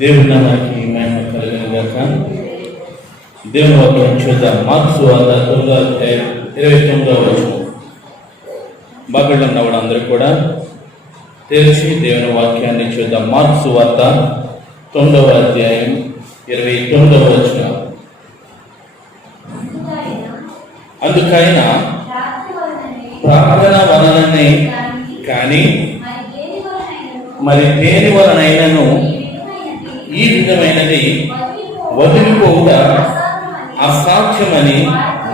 దేవుని నామానికి మహిమ కలుగును గాక. దేవుని వాక్యం చూద్దాం. మార్కు సువార్త 29వ బైబిల్లో ఉన్నవాడు అందరూ కూడా తెలిసి దేవుని వాక్యాన్ని చూద్దాం. మార్కు సువార్త 9వ అధ్యాయం 29వ వచనం. అందుకైనా ప్రార్థన వలననే కానీ మరి దేని వలనైనను ఈ విధమైనది వదిలిపోవుట అసాధ్యమని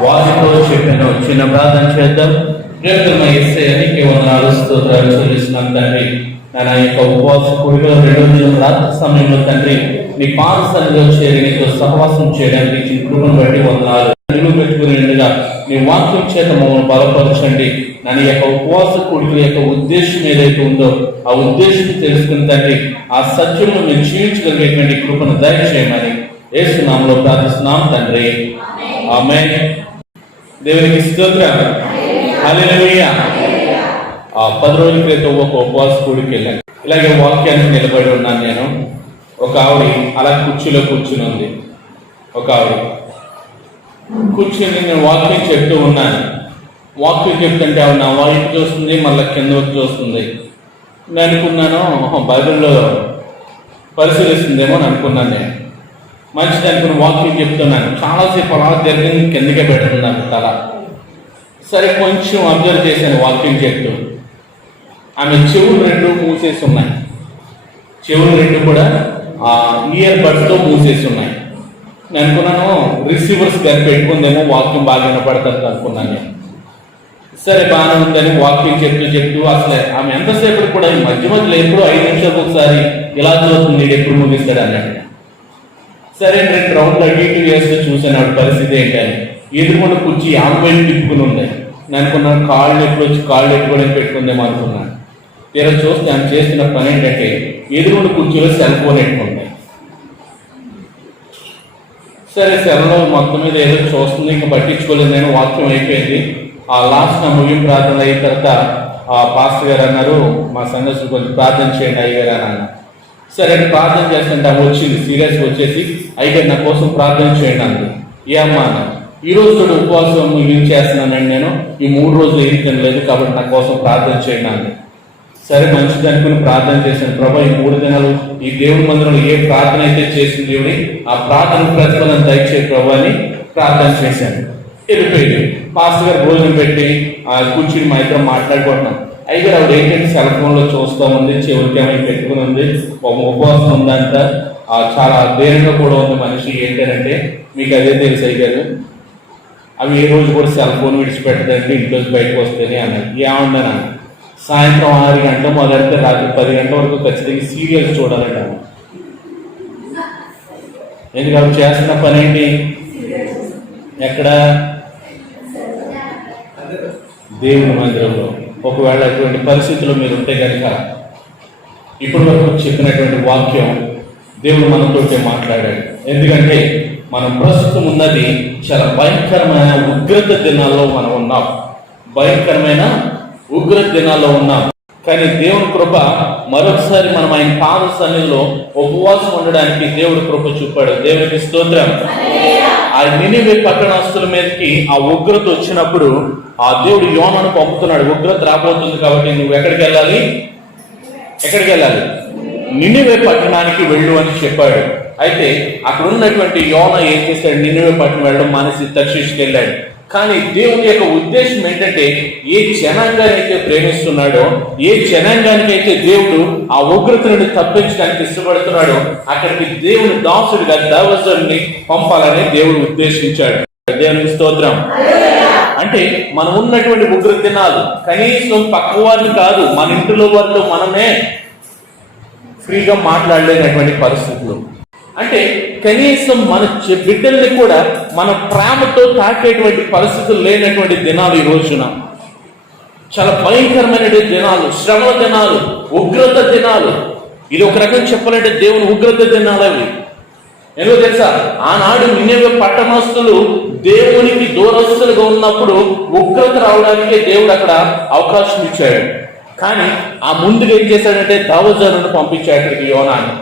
వారితో చెప్పాను. చిన్న ప్రార్థన చేద్దాం. ప్రియతమ యేసయ్యకి వందనాలు స్తోత్రాలు చెల్లిస్తున్నాం తండ్రి. నా యొక్క ఉపవాస కూడికలో 2 రోజుల రాత్రి సమయంలో తండ్రి నీ పాదసన్నిధిలో చేరి నీతో సహవాసం చేయడానికి ఇచ్చిన కృపను బట్టి వందనాలు. నిలువ పెట్టుకునేందుగా నీ వాక్యం చేత మమ్మల్ని బలపరచండి. నా యొక్క ఉపవాస కూడికల యొక్క ఉద్దేశం ఏదైతే ఉందో ఆ ఉద్దేశం తెలుసుకుని తండ్రి ఆ సత్యంలో మేము జీవించగలిగేటువంటి కృపను దయచేయమని యేసు నామములో ప్రార్థిస్తున్నాం తండ్రి, ఆమేన్. దేవునికి స్తోత్రం. హల్లెలూయా. 10 రోజుల క్రితం ఒక ఉపవాస కూడికి వెళ్ళాను. ఇలాగే వాక్యానికి నిలబడి ఉన్నాను నేను. ఒక ఆవిడ అలా కుర్చీలో కూర్చుని ఉంది. ఒక ఆవిడ కూర్చుని నేను వాక్యం చెప్తూ ఉన్నాను. వాక్యం చెప్తుంటే ఆవిడ నా వైపు చూస్తుంది, మళ్ళీ కింద వచ్చి చూస్తుంది. నేను అనుకున్నాను బైబిల్లో పరిశీలిస్తుందేమో అని అనుకున్నాను. నేను మంచిది అనుకుని వాక్యం చెప్తున్నాను. చాలాసేపు అలా జరిగింది, కిందకే పెడుతున్నాను తల. సరే కొంచెం అబ్జర్వ్ చేశాను వాక్యం చెప్తూ. ఆమె చెవులు 2 మూసేసి ఉన్నాయి. చెవులు 2 కూడా ఇయర్ బడ్స్తో మూసేసి ఉన్నాయి. నేను అనుకున్నాను రిసీవర్స్ గారు పెట్టుకుందేమో వాక్యం బాగా వినపడుతుంది అనుకున్నాను నేను. సరే బాగానే ఉందని వాక్యం చెప్తూ అసలే ఆమె ఎంతసేపు కూడా ఈ మధ్య మధ్యలో ఎప్పుడు 5 నిమిషాలకు ఒకసారి ఇలా చూస్తుంది, ఎప్పుడు ముగిస్తాడు అన్నట్టు. సరే 2 రౌండ్లు అటు ఇటు వేస్తూ చూసాను ఆవిడ పరిస్థితి ఏంటని. ఎదురుకుండా కుర్చీ ఆంబైలు తిప్పుకుని ఉంది. నేను అనుకున్నాను కాళ్ళు ఎప్పుడు వచ్చి కాళ్ళు ఎట్టుకోవడానికి పెట్టుకుందేమో అనుకున్నాను. తీరా చూస్తే ఆమె చేస్తున్న పని ఏంటంటే ఎదురుకుండా కుర్చీలో సెల్ ఫోన్ పెట్టుకుంది. సరే సెల్లో మొత్తం మీద ఏదో చూస్తుంది, ఇంకా పట్టించుకోలేదు. నేను వాక్యం అయిపోయింది. ఆ లాస్ట్ నా ముగింపు ప్రార్థన అయిన తర్వాత పాస్టర్ గారు అన్నారు, మా సంఘస్థులు కొంచెం ప్రార్థన చేయండి అయ్యగారు అని అన్నారు. సరే ప్రార్థన చేస్తుంటే ఆమె వచ్చింది, సీరియస్గా వచ్చేసి అయ్యగారు నా కోసం ప్రార్థన చేయండి అంది. ఏ అమ్మ అన్న, ఈరోజు కూడా ఉపవాసం చేస్తున్నానండి, నేను ఈ 3 రోజులు ఏం తినలేదు కాబట్టి నా కోసం ప్రార్థన చేయండి అంది. సరే మంచిది అనుకుని ప్రార్థన చేశాను. ప్రభా ఈ 3 దినాలు ఈ దేవుడి మందిరంలో ఏ ప్రార్థన అయితే చేసింది దేవుని ఆ ప్రార్థన ప్రతిఫలం దయచేయ ప్రభా అని ప్రార్థన చేశాను. వెళ్ళిపోయింది. పాస్టర్ గారు భోజనం పెట్టి కూర్చుని మా ఇద్దరం మాట్లాడుకుంటున్నాం. అయ్యగారు ఆవిడ ఏంటంటే సెల్ ఫోన్లో చూస్తూ ఉంది, చెవులకి ఏమైనా పెట్టుకుని ఉంది, ఉపవాసం ఉందంట, చాలా ధైర్యంగా కూడా ఉంది మనిషి. ఏంటంటే మీకు అదే తెలుసు అయ్యగారు, అవి ఏ రోజు కూడా సెల్ ఫోన్ విడిచిపెట్టదంటే ఇంట్లోకి బయటకు వస్తేనే అన్నారు. ఏమన్నా సాయంత్రం 6 గంటల మొదలైతే రాత్రి 10 గంటల వరకు ఖచ్చితంగా సీరియల్స్ చూడాలంట. ఎందుకు అవి చేస్తున్న పని ఏంటి? ఎక్కడ? దేవుని మందిరంలో. ఒకవేళ అటువంటి పరిస్థితుల్లో మీరు ఉంటే కనుక ఇప్పటి వరకు చెప్పినటువంటి వాక్యం దేవుడు మనతో మాట్లాడాడు. ఎందుకంటే మనం ప్రస్తుతం ఉన్నది చాలా భయంకరమైన ఉగ్రత దినాల్లో మనం ఉన్నాం. భయంకరమైన ఉగ్రత దినాల్లో ఉన్నాం. కానీ దేవుని కృప మరొకసారి మనం ఆయన పాద సన్నిధిలో ఉపవాసం ఉండడానికి దేవుడి కృప చూపాడు. దేవునికి స్తోత్రం. ఆ నినివే పట్టణస్తుల మీదకి ఆ ఉగ్రత వచ్చినప్పుడు ఆ దేవుడు యోనాను పంపుతున్నాడు. ఉగ్రత రాబోతుంది కాబట్టి నువ్వు ఎక్కడికి వెళ్ళాలి? నినివే పట్టణానికి వెళ్ళు అని చెప్పాడు. అయితే అక్కడ ఉన్నటువంటి యోనా ఏం చేశాడు? నినివే పట్టణం వెళ్ళడం మానేసి తర్షీషుకి వెళ్ళాడు. కానీ దేవుని యొక్క ఉద్దేశం ఏంటంటే ఏ జనాంగాన్ని అయితే ప్రేమిస్తున్నాడో, ఏ జనాంగానికి అయితే దేవుడు ఆ ఉగ్రత నుండి తప్పించడానికి ఇష్టపడుతున్నాడో అక్కడికి దేవుని దాసుడిగా దైవజనుడిని పంపాలని దేవుడు ఉద్దేశించాడు. దేవునికి స్తోత్రం. అంటే మనం ఉన్నటువంటి ఉగ్రత దినాలు కనీసం పక్క వారిని కాదు, మన ఇంటిలో వారితో మనమే ఫ్రీగా మాట్లాడలేనటువంటి పరిస్థితులు. అంటే కనీసం మన బిడ్డల్ని కూడా మన ప్రేమతో తాకేటువంటి పరిస్థితులు లేనటువంటి దినాలు ఈ రోజున. చాలా భయంకరమైనటువంటి దినాలు, శ్రమ దినాలు, ఉగ్రత దినాలు. ఇది ఒక రకం చెప్పాలంటే దేవుని ఉగ్రత దినాలు అవి. ఎందుకో తెలుసా? ఆనాడు నినివే పట్టణస్తులు దేవునికి దూరస్తులుగా ఉన్నప్పుడు ఉగ్రత రావడానికే దేవుడు అక్కడ అవకాశం ఇచ్చాడు. కానీ ఆ ముందుగా ఏం చేశాడంటే దైవజనుడిని పంపించాడు అక్కడికి యోనాని.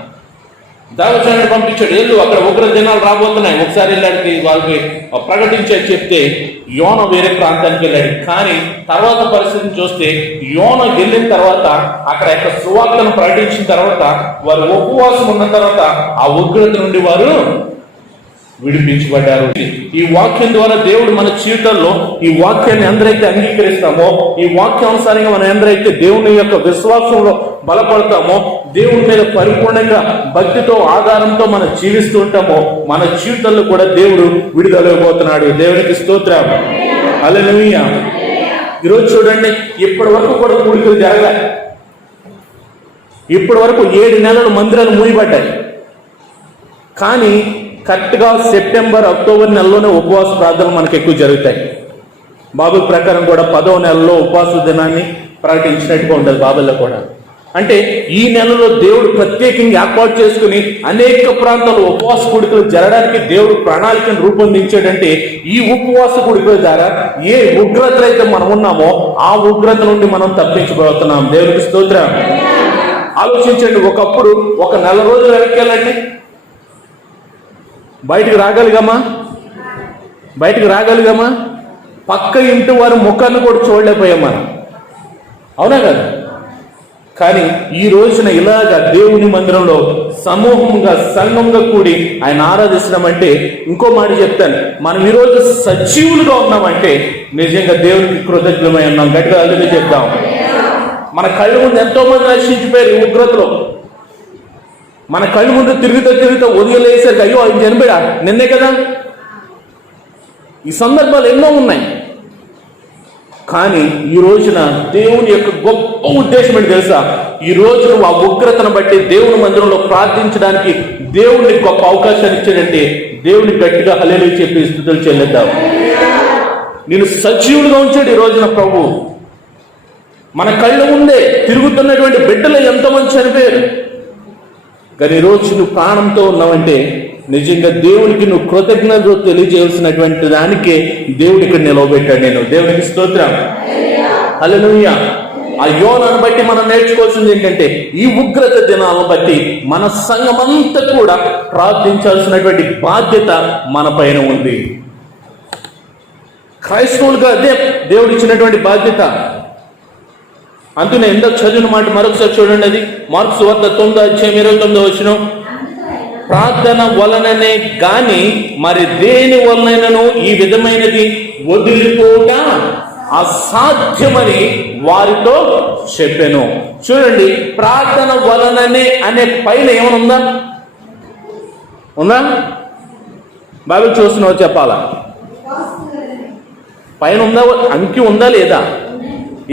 దైవజనుడు పంపించాడు, వెళ్ళు అక్కడ ఉగ్ర దినాలు రాబోతున్నాయి, ఒకసారి వెళ్ళాడికి వాళ్ళకి ప్రకటించేది చెప్తే యోన వేరే ప్రాంతానికి వెళ్ళాడు. కానీ తర్వాత పరిస్థితిని చూస్తే యోన వెళ్ళిన తర్వాత అక్కడ యొక్క సువార్తను ప్రకటించిన తర్వాత వారు ఉపవాసం ఉన్న తర్వాత ఆ ఉగ్రత నుండి వారు విడిపించబడ్డారు. ఈ వాక్యం ద్వారా దేవుడు మన జీవితంలో ఈ వాక్యాన్ని ఎందరైతే అంగీకరిస్తామో, ఈ వాక్యానుసారంగా మనం ఎందరైతే దేవుని యొక్క విశ్వాసంలో బలపడతామో, దేవుని మీద పరిపూర్ణంగా భక్తితో ఆధారంతో మనం జీవిస్తూ ఉంటామో, మన జీవితంలో కూడా దేవుడు విడుదల ఇవ్వబోతున్నాడు. దేవునికి స్తోత్రం. హల్లెలూయా. ఈరోజు చూడండి, ఇప్పటి వరకు కూడా కూడికలు జరగలే. ఇప్పటి వరకు 7 నెలలు మందిరాలు మూయబడ్డాయి. కానీ కరెక్ట్గా సెప్టెంబర్ అక్టోబర్ నెలలోనే ఉపవాస ప్రార్థనలు మనకు ఎక్కువ జరుగుతాయి. బైబిల్ ప్రకారం కూడా 10వ నెలలో ఉపవాస దినాన్ని ప్రకటించినట్టుగా ఉంటుంది బైబిల్లో కూడా. అంటే ఈ నెలలో దేవుడు ప్రత్యేకంగా ఏర్పాటు చేసుకుని అనేక ప్రాంతాల్లో ఉపవాస కూడికలు జరగడానికి దేవుడు ప్రణాళికను రూపొందించాడంటే ఈ ఉపవాస కూడికల ద్వారా ఏ ఉగ్రతలు అయితే మనం ఉన్నామో ఆ ఉగ్రత నుండి మనం తప్పించబోతున్నాం. దేవుడికి స్తోత్రం. ఆలోచించండి, ఒకప్పుడు ఒక నెల రోజులు వెనక్కి బయటికి రాగలిగామా? పక్క ఇంటి వారి ముఖాన్ని కూడా చూడలేకపోయాం మనం, అవునా కదా? కానీ ఈ రోజున ఇలాగా దేవుని మందిరంలో సమూహంగా సంఘంగా కూడి ఆయన ఆరాధిస్తున్నామంటే, ఇంకో మాట చెప్తాను, మనం ఈరోజు సజీవులుగా ఉన్నామంటే నిజంగా దేవునికి కృతజ్ఞమై ఉన్నాం. గట్టిగా అల్లుగా చెప్తాం. మన కళ్ళ ముందు ఎంతో మంది నశించిపోయారు ఈ ఉగ్రతలో. మన కళ్ళు ముందు తిరుగుతూ వదిలేసరికి అయ్యో ఆయన చనిపోయా నిన్నే కదా. ఈ సందర్భాలు ఎన్నో ఉన్నాయి. కానీ ఈ రోజున దేవుని యొక్క గొప్ప ఉద్దేశం ఏంటి తెలుసా? ఈ రోజు నువ్వు ఆ ఉగ్రతను బట్టి దేవుని మందిరంలో ప్రార్థించడానికి దేవుడిని గొప్ప అవకాశాన్ని ఇచ్చాడంటే దేవుని గట్టిగా హల్లెలూయా చెప్పి స్తుతులు చెల్లిద్దాం. నేను సజీవులుగా ఉంచాడు ఈ రోజున ప్రభు. మన కళ్ళ ముందే తిరుగుతున్నటువంటి బిడ్డలు ఎంతోమంది చనిపోయారు. కానీ ఈరోజు నువ్వు ప్రాణంతో ఉన్నావంటే నిజంగా దేవునికి నువ్వు కృతజ్ఞతలు తెలియజేయాల్సినటువంటి దానికే దేవుడు ఇక్కడ నిలవబెట్టాడు. నేను దేవునికి స్తోత్రం. హల్లెలూయా. ఆ యోనాను బట్టి మనం నేర్చుకోవాల్సింది ఏంటంటే, ఈ ఉగ్రత దినాలను బట్టి మన సంఘమంతా కూడా ప్రార్థించాల్సినటువంటి బాధ్యత మన పైన ఉంది. క్రైస్తవులుగా అదే దేవుడు ఇచ్చినటువంటి బాధ్యత. అందుకనే ఎందుకు చదివిన మాట మరొకసారి చూడండి. అది మార్కు సువార్త 9:29 ప్రార్థన వలననే గాని మరి దేని వలనైనను ఈ విధమైనది వదిలిపోక అసాధ్యమని వారితో చెప్పాను. చూడండి, ప్రార్థన వలననే అనే పైన ఏమనుందా? ఉందా? బైబిల్ చూస్తున్నావు చెప్పాలా? పైన ఉందా? అంకి ఉందా లేదా?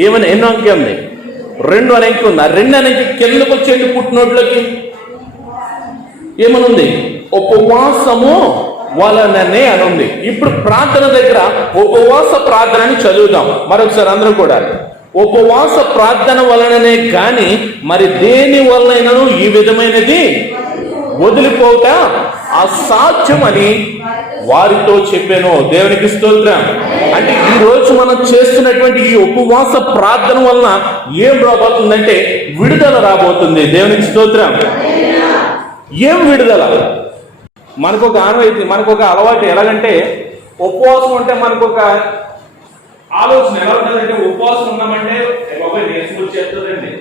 ఏమైనా ఎన్నో అంకె ఉంది? 2 అనే అంకె ఉంది. ఆ 2 అనే అంకె కిందకు వచ్చేది పుట్టినోట్లకి ఏమనుంది? ఉపవాసము వలననే అని ఉంది. ఇప్పుడు ప్రార్థన దగ్గర ఉపవాస ప్రార్థనని చదువుదాం మరొకసారి అందరూ కూడా. ఉపవాస ప్రార్థన వలననే కానీ మరి దేని వలనైనను ఈ విధమైనది వదిలిపోక అసాధ్యమని వారితో చెప్పాను. దేవునికి స్తోత్రం. అంటే ఈ రోజు మనం చేస్తున్నటువంటి ఈ ఉపవాస ప్రార్థన వలన ఏం రాబోతుందంటే విడుదల రాబోతుంది. దేవునికి స్తోత్రం. ఏం విడుదల? మనకొక ఆనవాయితీ, మనకొక అలవాటు. ఎలాగంటే ఉపవాసం అంటే మనకొక ఆలోచన ఎలా ఉంటుందంటే, ఉపవాసం ఉన్నామంటే బాబోయ్ నేర్చుకుని చేస్తుందండి,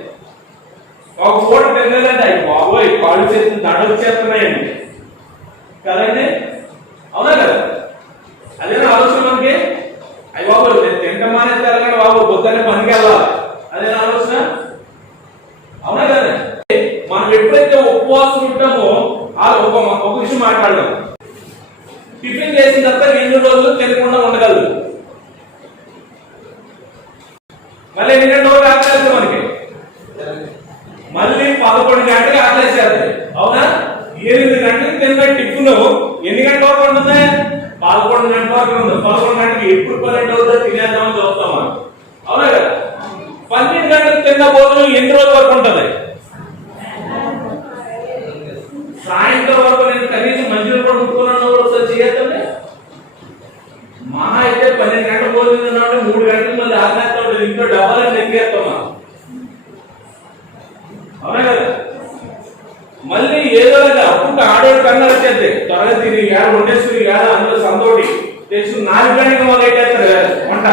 ఒక పూట తిన్నదంటే అవి బాబోయ్ కాళ్ళు చేతులు దండలు చేస్తున్నాయండి కదండి, అవునా కదా? అదేనా ఆలోచన మనకి? అవి బాబు తింటాం అనేది తెలంగాణ బాబు పొద్దున్నే పనికి వెళ్ళాలి, అదేనా ఆలోచన? అవునా కదా? మనం ఎప్పుడైతే ఉపవాసం ఉంటామో ఒక విషయం మాట్లాడదాం. టిఫిన్ చేసిన తర్వాత ఎన్ని రోజులు తినకుండా ఉండగలదు? మళ్ళీ ఎన్ని గంటలు ఆకలేస్తుంది మనకి? మళ్ళీ 11 గంటలకు ఆకలేసేది, అవునా? 8 గంటలకు తిన్న టిఫిన్ ఎన్ని గంటల వరకు ఉంటుంది? 11 గంటల వరకు ఉంటుంది. 11 గంటలకు ఎప్పుడు 12 అవుతుందో తినేద్దామని చూస్తాం మనం, అవునా కదా? 12 గంటలకు తిన్న భోజనం ఎన్ని రోజుల వరకు ఉంటుంది? సాయంత్రం వరకు. నేను కనీసం మంచిగా కూడా ముట్టుకున్నాను ఒకసారి చేయొద్దండి. మా అయితే 12 గంటల భోజనం తిన్నామంటే 3 గంటలకు మళ్ళీ ఆకలేస్తా ఉంటుంది. ఇంట్లో డబ్బాలని ఎక్కేస్తామా, అవునా కదా? మళ్ళీ ఏదోలాగా అప్పుడు కన్నా వచ్చేది త్వరగా తిని ఏడ వండేసుకుని ఏడ అందులో సంతోటి తెచ్చు 4 గంటలకు మొదలెట్టేస్తారు వంట.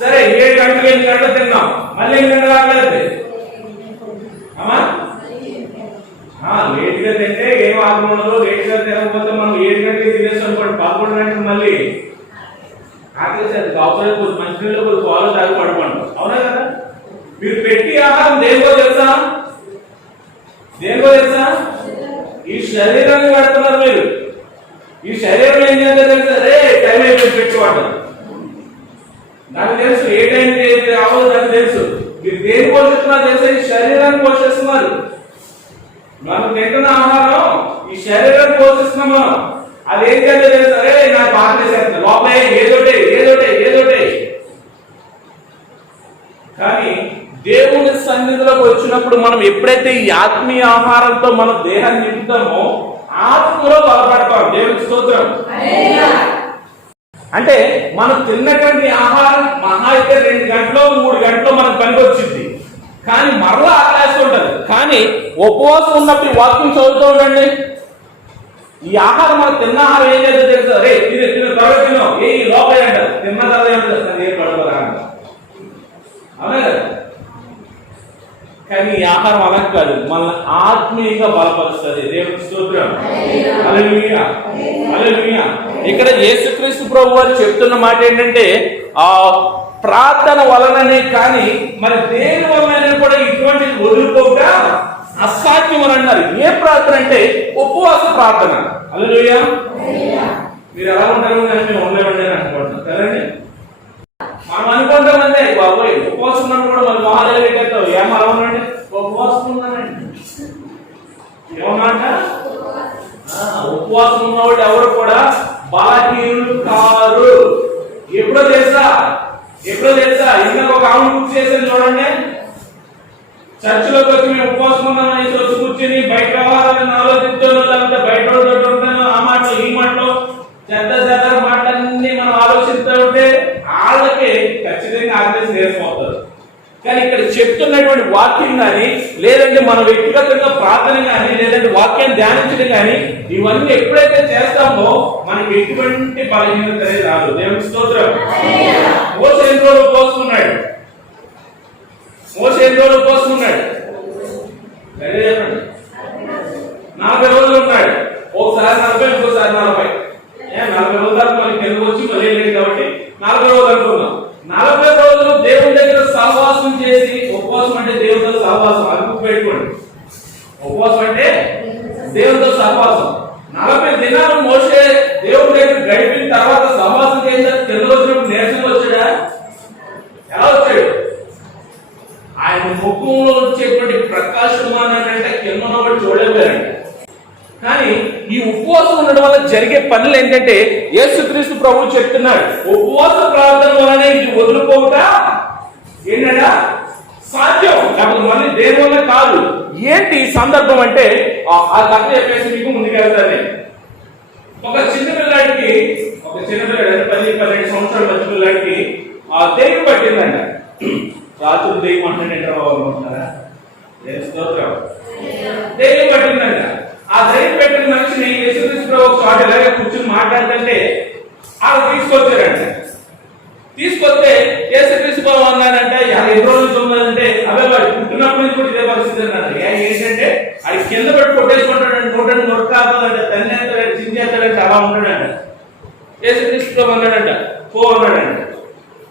సరే 7 గంటలకు 8 గంటలు తిన్నాం, మళ్ళీ 8 గంటలు ఆకలేదు అమ్మా. లేట్గా తింటే ఏం ఆకలి ఉండదు. లేట్గా తినకపోతే మనం 7 గంటలకి తినేస్తాం అనుకోండి, 11 గంటలకు మళ్ళీ ఆకలిసేది. అవసరం కొంచెం మంచినీళ్ళు కొంచెం పాలు తాగి పడుకోండి. అవునా కదా? మీరు పెట్టి ఆహారం దేనికో తెలుసా? దేనికో తెలుసా? ఈ శరీరాన్ని పెడుతున్నారు మీరు. ఈ శరీరం ఏం చేయాలో తెలుసా? రే టైం అయిపోయి పెట్టుకోవడం నాకు తెలుసు. ఏ టైంకి రావాలో నాకు తెలుసు. మీరు దేని పోషిస్తున్నారు తెలుసా? ఈ శరీరాన్ని పోషిస్తున్నారు. మనం తింటున్న ఆహారం ఈ శరీరాన్ని పోషిస్తున్నాం మనం. అది ఏం చేయాలో తెలుసా? రే నాకు బాధ చేసేస్తుంది లోపల ఏదోటే ఏదోటే ఏదోటే. కానీ దేవుని సన్నిధిలోకి వచ్చినప్పుడు మనం ఎప్పుడైతే ఈ ఆత్మీయ ఆహారంతో మన దేహాన్ని నింపుతామో ఆత్మలో బలపడతాం. దేవునికి స్తోత్రం. అంటే మనం తిన్నటువంటి ఆహారం మహా అయితే 2 గంటలో 3 గంటలో మనకు పనికి వచ్చింది, కానీ మరలా ఆకలేస్తుంటది. కానీ ఉపవాసం ఉన్నప్పుడు ఈ వాక్యం చదువుతూ ఉండండి. ఈ ఆహారం మనం తిన్న ఆహారం ఏం చేద్దో తెలుసా? రే తిన తిన త్వరగా తిన్నాం ఏ లోపల అంటారు. తిన్న తర్వాత ఏమంటారు? ఏం పడవరా అంటారు. అవునా కదా? కానీ ఈ ఆహారం అలా కాదు, మన ఆత్మీయంగా బలపరుస్తుంది. దేవునికి స్తోత్రం. హల్లెలూయా హల్లెలూయా. ఇక్కడ యేసుక్రీస్తు ప్రభు వారు చెప్తున్న మాట ఏంటంటే ఆ ప్రార్థన వలననే కానీ మరి దేని వలన కూడా ఇటువంటి వదులుకోక అసాధ్యం అని అన్నారు. ఏ ప్రార్థన అంటే ఉపవాస ప్రార్థన. హల్లెలూయా. మీరు ఎలా ఉంటారు కానీ మేము ఉండలేమండి అని అనుకుంటున్నాం కదండి. మనం అనుకుంటామంటే బాబోయ్ ఉపవాసం ఉన్నప్పుడు కూడా మన మహాదేవి పెట్టేస్తాం. ఏమలా ఉండండి ఉపవాసం ఉన్నామండి ఏమన్నమాట. ఉపవాసం ఉన్నవాడు ఎవరు కూడా బలహీనులు కారు. ఎప్పుడో తెలుసా? ఇంకా ఒక ఆమె గుర్తు చేసేది చూడండి. చర్చిలోకి వచ్చి మేము ఉపవాసం ఉన్నామని వచ్చి కూర్చొని బయట వ్యవహారాలను ఆలోచిస్తాను, లేకపోతే బయట ఉంటాను, ఆ మాటలు ఈ మాటలు చెత్త మాటలన్నీ మనం ఆలోచిస్తూ ఉంటే వాళ్ళకి ఖచ్చితంగా ఆలోచన నేర్చుకోతారు. కానీ ఇక్కడ చెప్తున్నటువంటి వాక్యం కానీ లేదంటే మన వ్యక్తిగతంగా ప్రార్థన కానీ లేదంటే వాక్యాన్ని ధ్యానించడం కానీ ఇవన్నీ ఎప్పుడైతే చేస్తామో మనకి ఎటువంటి బలహీనత అనేది రాదు. దేవునికి స్తోత్రం. మోషే ఎన్ని రోజులు పోసుకున్నాడు? 40 రోజులు ఉన్నాడు. ఒకసారి 40, ఇంకోసారి 40. 40 రోజుల దాకా మనకి తెలుగు వచ్చి మళ్ళీ లేదు కాబట్టి 40 రోజులు అనుకున్నాం. 40 రోజులు దేవుని దగ్గర సహవాసం చేసి, ఉపవాసం అంటే దేవుడితో సహవాసం, అది పెట్టుకోండి. ఉపవాసం అంటే దేవుడితో సహవాసం. 40 దినాలు మోషే దేవుడి దగ్గర గడిపిన తర్వాత సహవాసం చేసిన తెలుగు వచ్చినప్పుడు నేర్చుకు వచ్చాడా? ఎలా వచ్చాడు? ఆయన ముఖంలో వచ్చేటువంటి ప్రకాశమానాన్ని అంటే కింద ఉన్నవాడు చూడలేదండి. కానీ ఈ ఉపవాసం ఉండడం వల్ల జరిగే పనులు ఏంటంటే యేసుక్రీస్తు ప్రభువు చెప్తున్నాడు, ఉపవాస ప్రార్థన వలనే ఇది వదులుకోక ఏంటంటే సాధ్యం, లేకపోతే మళ్ళీ దేని వల్ల కాదు. ఏంటి ఈ సందర్భం అంటే ఆ కథ చెప్పేసి మీకు ముందుకెళ్తాను. ఒక చిన్నపిల్లాడు 10-12 సంవత్సరాల మధ్య పిల్లాడికి దెయ్యం పట్టిందంట. రాత్రి దెయ్యం అంటున్నారా? దెయ్యం పట్టిందంట. ఆ దెయ్యం పెట్టిన మనిషిని యేసుక్రీస్తు ఒక చోట ఇలాగే కూర్చొని మాట్లాడుతుంటే వాళ్ళు తీసుకొస్తే యేసుక్రీస్తు అన్నాడంటే 50 రోజులు ఉందంటే అవే వాడు పుట్టినప్పటి నుంచి కూడా ఇదే పరిస్థితి అన్నాడు. ఏంటంటే అది కింద పెట్టి కొట్టేసుకుంటాడంటే నోటని నొరకాదంటే తల్లి ఎత్తాడంటే చింజి ఎత్తాడంటే అలా ఉంటాడంట. యేసుక్రీస్తు అన్నాడంట పో అన్నాడంట,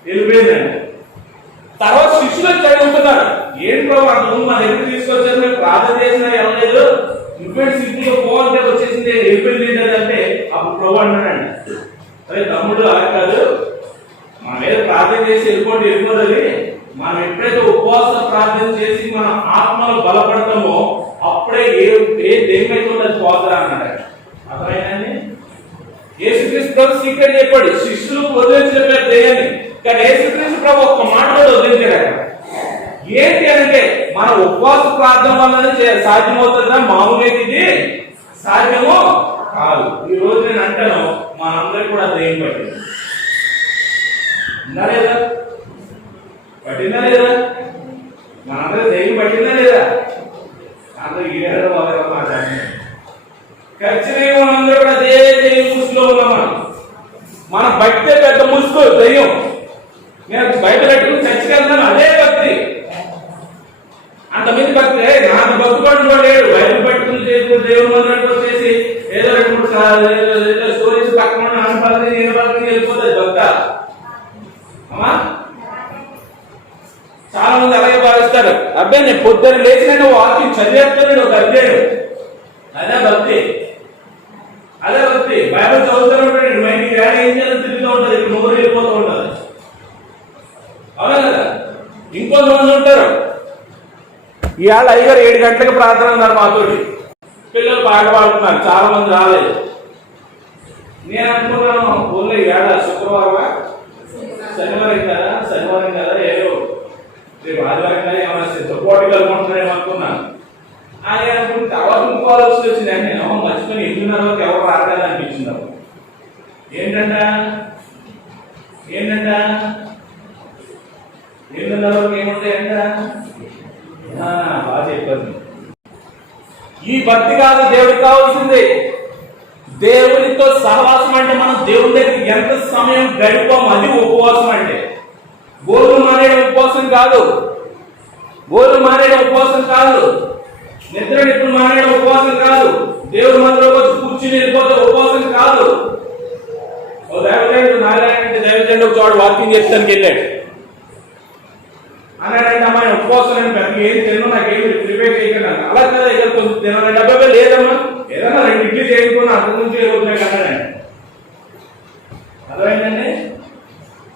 వెళ్ళిపోయిందంట. తర్వాత శిష్యులు చదువుతున్నారు, ఏంటి ప్రభు అంతకుముందు మన దగ్గర తీసుకొచ్చారు, మేము ప్రార్థన చేసినా ఎవలేదు, నువ్వే సింపుల్గా పోవాలంటే వచ్చేసింది వెళ్ళిపోయింది అంటే అప్పుడు ప్రభు అన్నాడంట, అదే తమ్ముడు అలా కాదు, మన మీద ప్రార్థన చేసి వెళ్ళిపోతుంది. మనం ఎప్పుడైతే ఉపవాస ప్రార్థన చేసి మన ఆత్మలో బలపడతామో అప్పుడే ఏ దేమైతే ఉండదు పోతరా అన్నాడు. అర్థమైందండి? యేసుక్రీస్తు ప్రభు సీక్రెట్ చెప్పాడు, శిష్యులకు వదిలేసి చెప్పారు దెయ్యాన్ని. కానీ యేసుక్రీస్తు ప్రభు ఒక్క మాట కూడా వదిలించాడు. ఏంటి అంటే మన ఉపవాస ప్రార్థన వల్లనే సాధ్యమవుతుందా? మామూలుగా ఇది సాధ్యమో కాదు. ఈ రోజు నేను అంటాను, మనందరికి కూడా దెయ్యం పట్టింది. పట్టిందా లేదా? మనందరూ దెయ్యం పట్టిందా లేదా? అందరూ ఏదో మాట్లాడుతున్నారు. ఖచ్చితంగా మనందరూ కూడా అదే దెయ్యం ముసుగులో ఉన్నాం. మన భక్తే పెద్ద ముసుగు దెయ్యం. నేను బైబిల్ పెట్టుకుని చర్చికి వెళ్తాను, అదే భక్తి. అంతమంది భక్తి నాకు భక్తుడు కూడా లేడు. బైబిల్ పట్టుకుని దేవుని మందిరానికి వచ్చేసి ఏదో 2-3 స్టోరీస్ పక్కన అనుపల్లి వెళ్ళిపోతుంది భక్త. అమ్మా చాలా మంది అలాగే భావిస్తారు. అబ్బాయి నేను పొద్దున్న లేచిన వాక్యం చదివేస్తాను ఒక అధ్యాయం, అదే భక్తి. అదే భక్తి. బైబిల్ చదువుతూ ఉంటాడు, మైండ్కి వేడ ఏం చేయాలో తిరుగుతూ ఉంటుంది, ఇక్కడ నోరు వెళ్ళిపోతూ ఉంటుంది. అవునా కదా? ఇంకొంతమంది ఉంటారు, ఇవాళ అయ్యారు 7 గంటలకు ప్రార్థన ఉన్నారు మాతోటి, పిల్లలు పాట పాడుతున్నారు, చాలా మంది రాలేదు. నేను అనుకున్నాను ఊళ్ళో ఇవాళ శుక్రవారం శనివారం కదా ఏదో రేపు ఆదివారం కదా ఏమైనా పోటీ కలుపుకుంటున్నారేమో అనుకున్నాను. ఆయన అనుకుంటే తర్వాత ఇంకో ఆలోచన వచ్చింది. నేను మర్చిపోయి 8:30 వరకు ఎవరు రాగలని అనిపించింది. ఏంటంట 8:30 వరకు ఏముంటాయంట? బాగా చెప్పారు. ఈ భక్తి కాదు దేవుడికి కావాల్సింది. దేవుడితో సహవాసం అంటే మనం దేవుడి దగ్గర ఎంత సమయం గడిపాం, అది ఉపవాసం అంటే. గోలు మానేయడం ఉపవాసం కాదు, నిద్ర నిప్పుడు మానేయడం ఉపవాసం కాదు, దేవుడి మందిలోకి వచ్చి కూర్చుని వెళ్ళిపోతే ఉపవాసం కాదు. ఓ దైవజనుడు నారాయణ అంటే దైవజనుడు ఒక చోట వాకింగ్ చేస్తానికి వెళ్ళాడు. అన్నాడంటే అమ్మా నేను ఉపవాసం అని పెద్ద ఏం తిన్నా, నాకేమి ప్రిపేర్ చేయకుండా. అలా కదా ఇక్కడ కొంచెం తినాలంటే అబ్బాయి లేదమ్మా ఏదన్నా 2 ఇడ్లీ చేయకుండా అంతకు నుంచి వెళ్ళిపోతున్నాయి అన్నాడండి. అర్థమైందండి?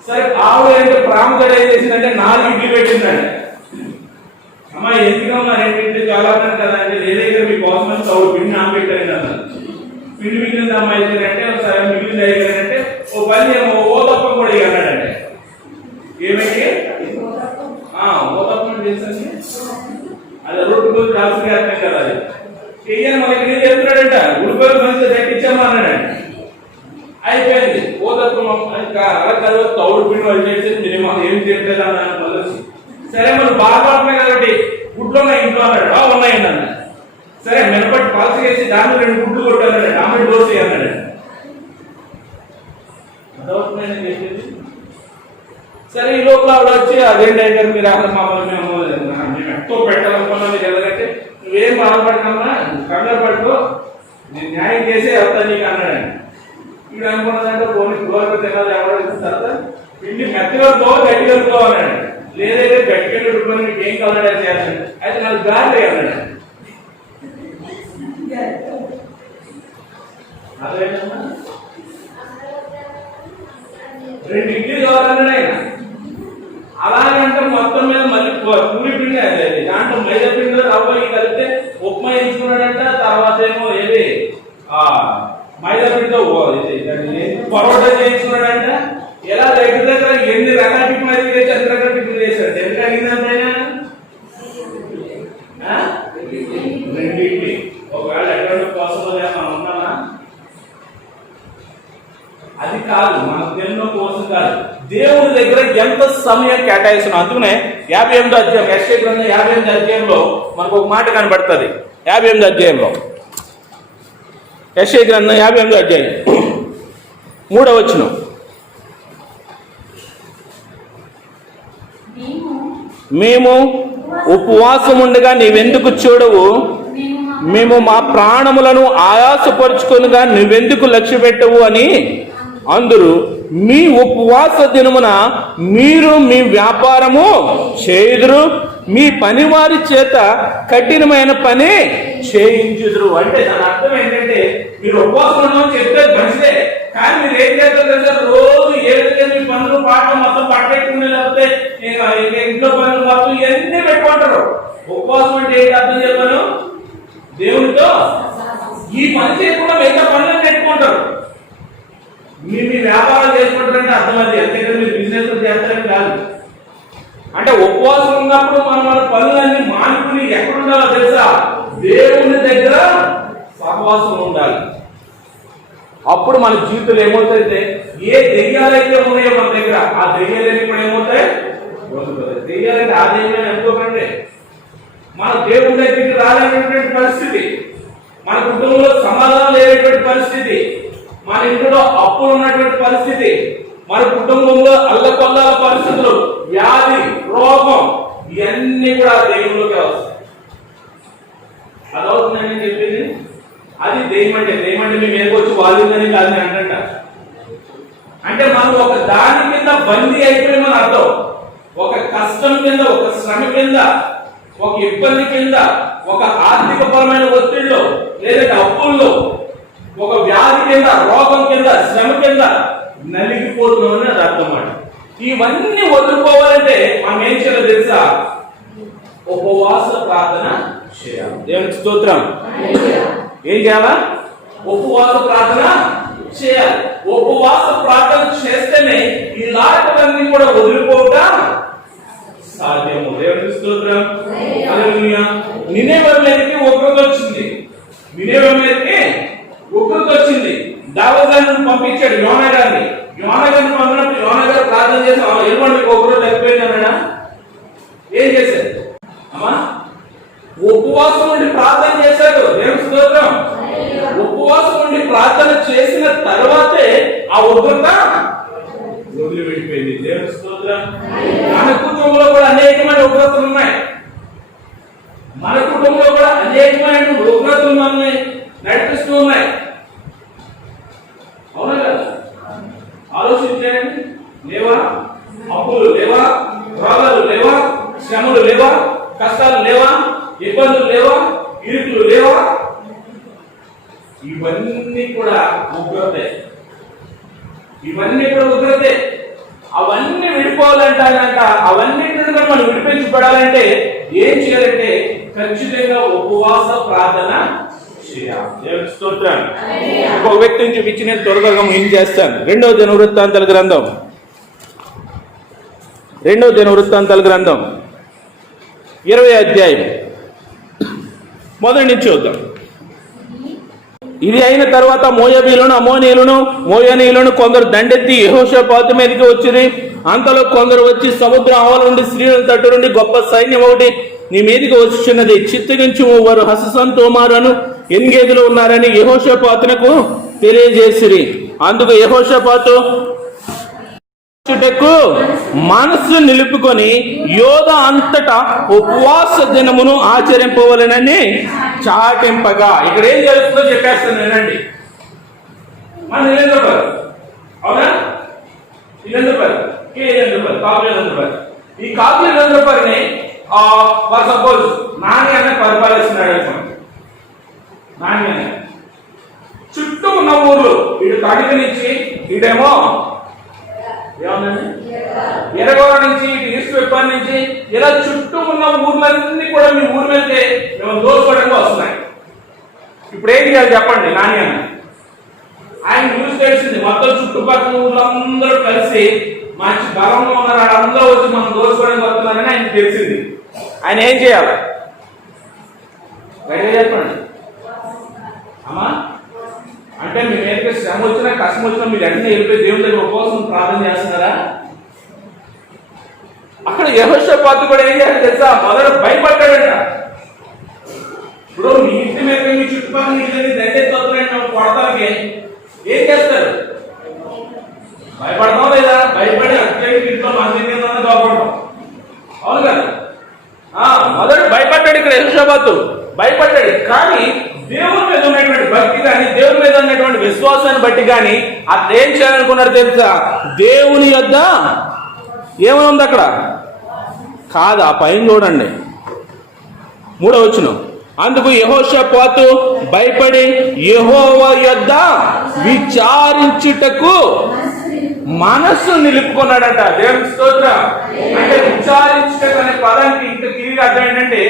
సరే ఆవిడ ఏంటంటే ప్రాముఖ్యత ఏం చేసిందంటే 4 ఇడ్లీ పెట్టిందండి. అమ్మా ఎందుకమ్మా 2 ఇడ్లీ చాలా కదా అంటే లేదైతే మీ కోసం అని ఆవిడ పిండి నానబెట్టారండి అన్నారు. పిండి మిగిలింది అమ్మా అయితే సరే మిగిలింది అయ్యారంటే ఓ పని ఓ తప్ప కూడా అన్నాడండి. ఏమైతే ఓతప్పని తెలుసండి, అది రోడ్డు రోజు రాసుకుని అర్థం కదా. అది చెయ్యని మనకి ఏం చెప్తున్నాడంట, ఉడిపోయి మంచిగా దక్కించామా అన్నాడండి. అయిపోయింది ఓతత్వం అలా కదా తౌడు పిండి వాళ్ళు చేసి మీరు ఏం తింటలేదు అన్నాను. మళ్ళీ సరే మనం బాధపడుతున్నాయి కాబట్టి గుడ్లు ఉన్నాయి ఇంట్లో అన్నాడు. ఉన్నాయండి అన్నాడు. సరే మినపట్టి పాలసీ వేసి దాంట్లో 2 గుడ్లు కొట్టానండి, ఆమె దోశ అన్నాడు. అదవుతున్నాయని చెప్పేది. సరే ఈ లోపల ఆవిడ వచ్చి అదేంటంటే మీరు అసలు మమ్మల్ని మేము ఎంతో పెట్టాలనుకున్నా, మీరు ఎలాగంటే నువ్వేం బాధపడకమ్మా, కంగారు పట్టుకో, నేను న్యాయం చేసే వెళ్తాను నీకు అన్నాడండి. ఇప్పుడు అనుకున్నదంటే పోనీ గోరకు తినాలి ఎవరు తర్వాత పిండి మెత్తగా పో గట్టిగా అన్నాడు. లేదైతే గట్టిగా రుబ్బని మీకు ఏం కావాలంటే చేస్తాను, అయితే నాకు గాలి అన్నాడు. అదేంటమ్మా 2 ఇడ్లీ కావాలన్నాడు ఆయన. అలాగంటే మొత్తం మీద మళ్ళీ పూరి పిండి దాంట్లో మైదా పిండి రవ్వ కలిపితే ఉప్మా ఎంచుకున్నాడంట. తర్వాత ఏమో ఏది మైదా పిండితో పరోటా చేయించుకున్నాడంట. ఎలా దగ్గర ఎన్ని రకాల టిఫిన్ అయితే చేసి 10 రకాల టిఫిన్ చేశాడు. ఎంత అడిగిందంటే ఆయన 2 ఇడ్లీ. ఒకవేళ ఎటువంటి కోసం మనం ఉన్నామా? అది కాదు, మన తిన్న కోసం కాదు, దేవుడి దగ్గర ఎంత సమయం కేటాయిస్తున్నాం. అందుకనే 58వ అధ్యాయం యెషయా గ్రంథం 58వ అధ్యాయంలో మనకు ఒక మాట కనబడుతుంది. 58వ అధ్యాయంలో యెషయా గ్రంథం 58వ అధ్యాయం 3వ వచనం. మేము ఉపవాసం ఉండగా నీవెందుకు చూడవు, మేము మా ప్రాణములను ఆయాసపరుచుకొనుగా నువ్వెందుకు లక్ష్య పెట్టవు అని అందరూ. మీ ఉపవాస దినమున మీరు మీ వ్యాపారము చేయుదురు, మీ పని వారి చేత కఠినమైన పని చేయించుదురు. అంటే దాని అర్థం ఏంటంటే మీరు ఉపవాసం ఉండమని చెప్తే మంచిదే, కానీ మీరు ఏం చేస్తారు కదా, రోజు ఏదైతే మీ పనులు పాటలు మొత్తం పట్టెట్టుకునే, లేకపోతే ఇంట్లో పనులు మొత్తం ఇవన్నీ పెట్టుకుంటారు. ఉపవాసం అంటే ఏంటి అర్థం చెప్పాను, దేవునితో ఈ పని చేయకుండా మిగతా పనులను పెట్టుకుంటారు. మీ వ్యాపారం చేసుకుంటారంటే అర్థమైంది, అంతేకాదు మీరు బిజినెస్ చేస్తారని కాదు. అంటే ఉపవాసం ఉన్నప్పుడు మన పనులన్నీ మానుకుని ఎక్కడ ఉండాలో తెలుసా, దేవుని దగ్గర సహవాసం ఉండాలి. అప్పుడు మన జీవితంలో ఏమవుతాయంటే ఏ దెయ్యాలైతే ఉన్నాయో మన దగ్గర, ఆ దెయ్యాలన్నీ కూడా ఏమవుతాయి, దెయ్యాలంటే ఆ దెయ్యాలని అనుకోకండి. మన దేవుని దగ్గరికి రాలేనటువంటి పరిస్థితి, మన కుటుంబంలో సమాధానం లేదు. పరిస్థితి, మన ఇంట్లో అప్పులు ఉన్నటువంటి పరిస్థితి, మన కుటుంబంలో అల్లకొల్లాల పరిస్థితులు, వ్యాధి, రోగం, ఇవన్నీ కూడా దేవుళ్ళకి వస్తాయి. అదవుతుందని చెప్పింది. అది దెయ్యం అంటే మీ మీదకి వచ్చి వాలిందని కాదు అంట. అంటే మనం ఒక దాని కింద బందీ అయిపోయామని అర్థం. ఒక కష్టం కింద, ఒక శ్రమ కింద, ఒక ఇబ్బంది కింద, ఒక ఆర్థిక పరమైన ఒత్తిడిలో, లేదంటే అప్పుల్లో, ఒక వ్యాధి కింద, రోగం కింద, శ్రమ కింద నలిగిపోతున్నామని అది అర్థం అన్నమాట. ఇవన్నీ వదులుకోవాలంటే మనం ఏం చేయాలో తెలుసా? ఉపవాస ప్రార్థన చేయాలి. దేవునికి స్తోత్రం. ఏం చేయాలా? ఉపవాస ప్రార్థన చేయాలి. ఉపవాస ప్రార్థన చేస్తేనే ఇలాంటివన్నీ కూడా వదిలిపోవటం సాధ్యము. దేవునికి స్తోత్రం. హల్లెలూయా. నినెవె మీదకి ఉగ్రత వచ్చింది. నినెవె మీదకి ఉగ్రత వచ్చింది. దావీదును పంపించాడు యోనా గారిని. యోనా గారిని పంపినప్పుడు యోనా గారు ప్రార్థన చేసి ఎటువంటి ఉగ్రత తగ్గిపోయింది అన్నాడా? ఏం చేశాడు? అమ్మా ఉపవాసం ఉండి ప్రార్థన చేశాడు. దేవునికి స్తోత్రం. ఉపవాసం ఉండి ప్రార్థన చేసిన తర్వాతే ఆ ఉగ్రత వదిలిపెట్టిపోయింది. దేవునికి స్తోత్రం. మన కుటుంబంలో కూడా అనేకమైన ఉగ్రతలు ఉన్నాయి. మన కుటుంబంలో కూడా అనేకమైన ఉగ్రతలు మనల్ని నడిపిస్తూ ఉన్నాయి. అవునా కదా? ఆలోచించండి. లేవా? అప్పులు లేవా? రోగాలు లేవా? శ్రమలు లేవా? కష్టాలు లేవా? ఇబ్బందులు లేవా? ఇరుకులు లేవా? ఇవన్నీ కూడా ఉగ్రతే. ఇవన్నీ కూడా ఉగ్రతే. అవన్నీ విడిపోవాలంటానంట. అవన్నింటిని కూడా మనం విడిపించబడాలంటే ఏం చేయాలంటే ఖచ్చితంగా ఉపవాస ప్రార్థన చేయాలి. దేవునికి స్తోత్రం. ఒక వ్యక్తిని చూపించి నేను త్వరగా ఏం చేస్తాను. 2వ దినవృత్తాంతాల గ్రంథం 20వ అధ్యాయం మొదటి నుంచి చూద్దాం. ఇది అయిన తర్వాత మోయాబీలను, మోయానీయులను కొందరు దండెత్తి యెహోషాపాతు మీదకి వచ్చిరి. అంతలో కొందరు వచ్చి సముద్ర ఆవల నుండి స్త్రీలను తట్టు నుండి గొప్ప సైన్యం ఒకటి నీ మీదికి వచ్చినది, చిత్తగించు, వారు హససన్ తోమారును ఎన్గేదులో ఉన్నారని యెహోషాపాతునకు తెలియజేసిరి. అందుకు యెహోషాపాతు మనస్సు నిలుపుకొని యోధ అంతటా ఉపవాస దినమును ఆచరింపవలెనని చాటింపగా. ఇక్కడ ఏం జరుగుతుందో చెప్పేస్తాను వినండి. మన ఇల్లందుపల్లి, అవునా? ఇల్లందుపల్లి, ఈ కాపు ఇల్లందుపల్లిని సపోజ్ నాని అనే పరిపాలిస్తున్నాడు అనుకోండి. నాని అనే చుట్టూ ఉన్న ఊర్లు, ఇటు తడిక నుంచి ఇటేమో ఎరగోర నుంచి, ఇటు ఈస్ట్ వెప్పర్ నుంచి, ఇలా చుట్టూ ఉన్న ఊర్లన్నీ కూడా మీ ఊరు వెళ్తే మేము దోచుకోవడానికి వస్తున్నాయి. ఇప్పుడు ఏం చేయాలి చెప్పండి? నాని అని ఆయన న్యూస్ తెలిసింది. మొత్తం చుట్టుపక్కల ఊర్లందరూ కలిసి మంచి బలంలో ఉన్నారు, అందరూ వచ్చి మనం దోచుకోవడానికి వస్తున్నారని ఆయన తెలిసింది. ఆయన ఏం చేయాలి? గట్టిగా చెప్పండి అమ్మా. అంటే మీ మీద శ్రమ వచ్చినా కష్టం వచ్చినా మీరు వెంటనే వెళ్ళిపోయి దేవుని దగ్గర ఉపవాసం ప్రార్థన చేస్తున్నారా? అక్కడ యెహోషాపాతు కూడా ఏం చేయాలి తెలుసా? మొదట భయపడ్డాడంట. ఇప్పుడు మీ ఇంటి మీద మీ చుట్టుపక్కల నీళ్ళని దండెత్తుతున్నాయండి కొడతానికి ఏం చేస్తారు? భయపడతాం లేదా? భయపడి అత్యంత ఇంట్లో మంది కాపాడతాం. అవును కదా? మొదట భయపడ్డాడు ఇక్కడ యెహోషాపాతు, భయపడ్డాడు. కానీ దేవుని మీద ఉన్నటువంటి భక్తి కానీ, దేవుని మీద ఉన్నటువంటి విశ్వాసాన్ని బట్టి కానీ అతను ఏం చేయాలనుకున్నాడు తెలుసా? దేవుని యొద్ద ఏమని ఉంది అక్కడ? కాదు, ఆ పైన చూడండి 3వ వచనం. అందుకు యెహోషాపాతు భయపడి యెహోవా యొద్ద విచారించుటకు మనస్సు నిలుపుకున్నాడట. దేవునికి స్తోత్రం. అంటే విచారించుటకు అనే పదానికి ఇంకా తిరిగి అర్థం ఏంటంటే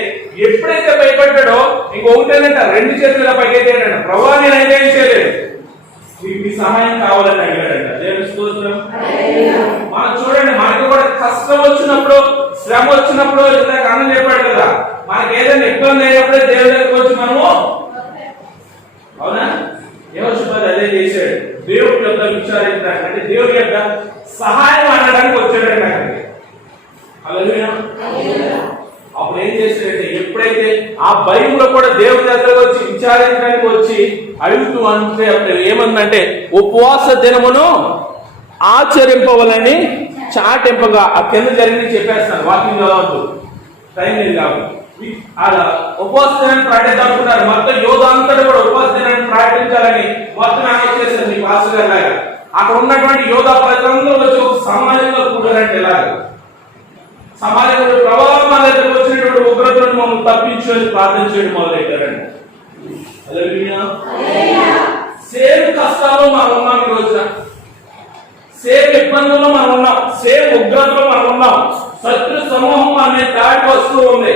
ఎప్పుడైతే భయపడ్డాడో ఇంకొకటేనంట, 2 చేతుల పైకెత్తాడంట. ప్రభువా నేను ఏం చేయలేదు, మీకు మీ సహాయం కావాలని అడిగాడంట. దేవునికి స్తోత్రం. మనం చూడండి, మనకు కూడా కష్టం వచ్చినప్పుడు, శ్రమ వచ్చినప్పుడు, ఇందాక అన్నం చెప్పాడు కదా, మనకి ఏదైనా ఇబ్బంది అయినప్పుడే దేవుడి దగ్గరికి వచ్చి మనము, అవునా? యెహోషాపాతు అదే చేశాడు. దేవుడి యొక్క విచారించడానికి, అంటే దేవుడి యొక్క సహాయం అనడానికి వచ్చాడండి అక్కడికి. హల్లెలూయా. అప్పుడు ఏం చేశాడంటే ఎప్పుడైతే ఆ భయంలో కూడా దేవుడి దగ్గరకు వచ్చి విచారించడానికి వచ్చి అడుగుతూ అంటే ఏమందంటే ఉపవాస దినమును ఆచరింపవలని చాటింపగా ఆ కింద జరిగింది చెప్పేస్తాను. వాకింగ్ చదవద్దు, టైం లేదు కాబట్టి. ఉపవాస దినాన్ని ప్రకటించాలనుకుంటారు. మొత్తం యోధంతటా కూడా ఉపవాస దినాన్ని ప్రకటించాలని మొత్తం ఆయన చేశారు మీ పాస్టర్ గారు లాగా. అక్కడ ఉన్నటువంటి యోధా ప్రజలందరూ వచ్చి ఒక సమాజంలో కూడారంటే ఇలాగా సమాజంలో ప్రభావం మన దగ్గరకు వచ్చినటువంటి ఉగ్రతను మమ్మల్ని తప్పించుకొని ప్రార్థన చేయడం మొదలెట్టారండి. సేమ్ కష్టాల్లో మనం ఉన్నాం, ఈ రోజున సేమ్ ఇబ్బందుల్లో మనం ఉన్నాం, సేమ్ ఉగ్రతలో మనం ఉన్నాం. శత్రు సమూహం అనే దాటి వస్తూ ఉంది.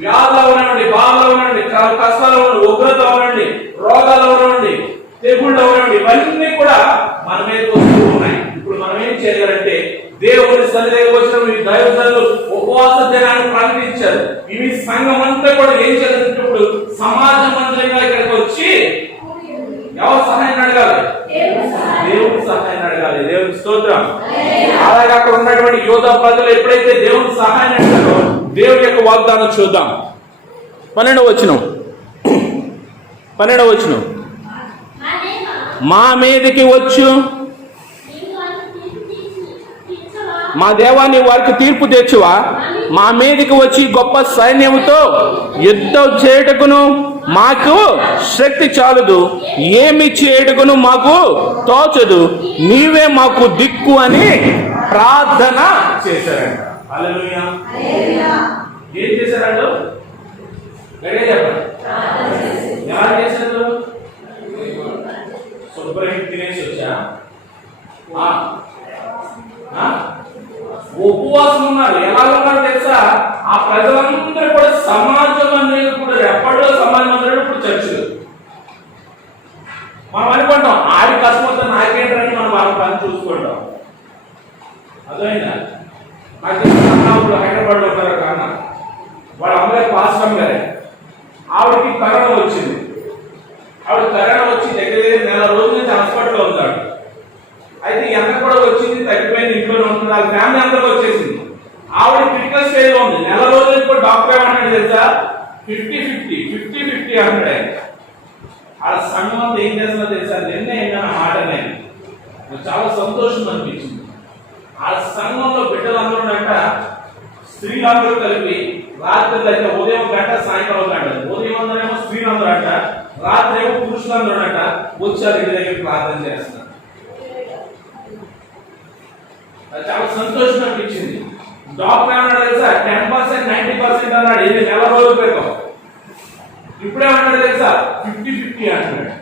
వ్యాధులు అవనండి, బాధలు అవనండి, కష్టాలు అవనండి, ఉగ్రత అవనండి, రోగాలు అవనండి, తెగుళ్ళు అవనండి, ఇవన్నీ కూడా మన మీద వస్తూ ఉన్నాయి. ఇప్పుడు మనం ఏం చేయాలంటే దేవుని సన్నిధికి వచ్చిన ఈ దైవజనులు ఉపవాస దినాన్ని ప్రకటించారు. ఇవి సంఘం అంతా కూడా ఏం చేయాలంటే ఇప్పుడు సమాజ మందిరంగా ఇక్కడికి వచ్చి ఎవరు సహాయం అడగాలి? దేవుని సహాయం అడగాలి. దేవుని స్తోత్రం. అలాగే అక్కడ ఉన్నటువంటి యోధా ప్రజలు ఎప్పుడైతే దేవుని సహాయం అడిగారో దేవుని యొక్క వాగ్దానం చూద్దాం. 12వ వచనం మా మీదకి వచ్చు మా దేవాన్ని వారికి తీర్పు తెచ్చువా, మా మీదకి వచ్చి గొప్ప సైన్యముతో యుద్ధం చేయుటకును మాకు శక్తి చాలదు, ఏమి చేయుటకును మాకు తోచదు, నీవే మాకు దిక్కు అని ప్రార్థన చేశారంట. హల్లెలూయా. ఏం చేశారంట? ఎలా చేశారు? శుభ్రంగా తినేసి వచ్చా ఉపవాసం ఉన్నారు. ఎలా ఉన్నారు తెలుసా? ఆ ప్రజలందరూ కూడా సమాజ మందిరం కూడా ఎప్పటిలో సమాజ మందిరం ఇప్పుడు చర్చలు. మనం అనుకుంటాం ఆడి కష్టం నాకేంటని మనం వాళ్ళ పని చూసుకుంటాం. అర్థమైందా? నాకు ఇప్పుడు హైదరాబాద్ లో ఉంటారు కారణం వాళ్ళ అమ్మాయి పాస్టమ్ గారే. ఆవిడకి కరోనా వచ్చింది. ఆవిడ కరోనా వచ్చి దగ్గర నెల రోజుల నుంచి హాస్పిటల్లో ఉన్నాడు. అయితే ఎంత కూడా వచ్చింది, తగ్గిపోయింది, ఇంట్లోనే ఉంటుంది. వాళ్ళ ఫ్యామిలీ అంతా వచ్చేసింది. ఆవిడ క్రిటికల్ స్టేజ్ లో ఉంది. నెల రోజులు కూడా డాక్టర్ ఏమన్నాడు తెలుసా? 50-50 అన్నాడు ఆయన. వాళ్ళ సంఘం అంతా ఏం చేస్తున్నా తెలుసా? నిన్న ఏంటన్న మాట నేను చాలా సంతోషం అనిపించింది. ఆ సంఘంలో బిడ్డలందరూ అంట స్త్రీలందరూ కలిపి రాత్రి అయితే ఉదయం గంట సాయంకాలం గంట, ఉదయం అందరేమో స్త్రీలందరూ అంట, రాత్రి ఏమో పురుషులందరూ అంట వచ్చారు ఇంటి దగ్గర ప్రార్థన చేస్తున్నారు. చాలా సంతోషం అనిపించింది. డాక్టర్ అన్నాడు తెలుసా? 10% 90% అన్నాడు. ఇది నెల రోజుల క్రితం. ఇప్పుడేమన్నాడు తెలుసా? 50-50 అంటున్నాడు.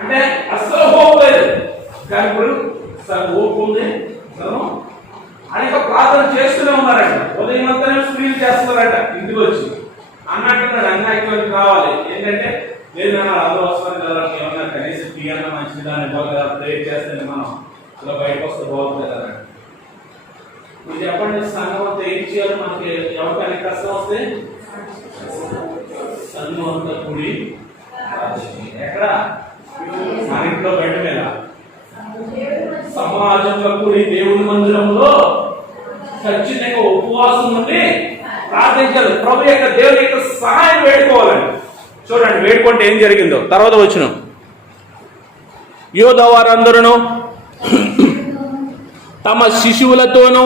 అంటే అస్సలు హోప్ లేదు, కానీ ఇప్పుడు హోప్ ఉంది. అనేక ప్రార్థన చేస్తూనే ఉన్నారంట. ఉదయం అంతా స్త్రీలు చేస్తున్నారంట. ఇంటికి వచ్చి అన్నట్టున్నాడు అన్నయ్యకి కావాలి ఏంటంటే లేదు అందరూ వస్తారు కదా, ఏమన్నా కనీసం టీ అన్న మంచిది దాన్ని బాగా ప్రేర్ చేస్తే మనం అలా బయటకు వస్తే బాగుంటుంది కదా. మీరు చెప్పండి, సంఘం అంతా ఏం చేయాలి? మనకి ఎవరికైనా కష్టం వస్తే సంఘం అంతా కూడి ఎక్కడ? మన ఇంట్లో బయట మీద సమాజంలో కూడి దేవుని మందిరంలో ఖచ్చితంగా ఉపవాసం ఉండి ప్రార్థించాలి. ప్రభు యొక్క దేవుని యొక్క సహాయం వేడుకోవాలని. చూడండి వేడుకుంటే ఏం జరిగిందో తర్వాత వచనం. యోధా వారందరూ తమ శిశువులతోనూ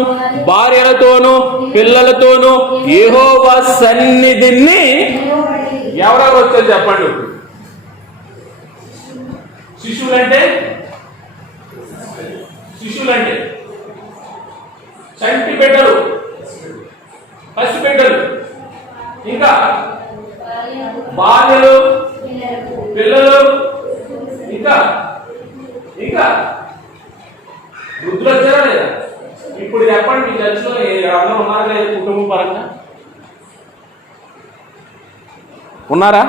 భార్యలతోనూ పిల్లలతోనూ యెహోవా సన్నిధిని ఎవరెవరు వచ్చారు చెప్పండి. శిశువులంటే చంటి బిడ్డలు, పసిబిడ్డలు, ఇంకా భార్యలు, పిల్లలు, ఇంకా వృద్ధులు వచ్చారా లేదా? ఇప్పుడు చెప్పండి, మీ చర్చలో అందరూ ఉన్నారా లేదా? కుటుంబ పరంగా ఉన్నారా?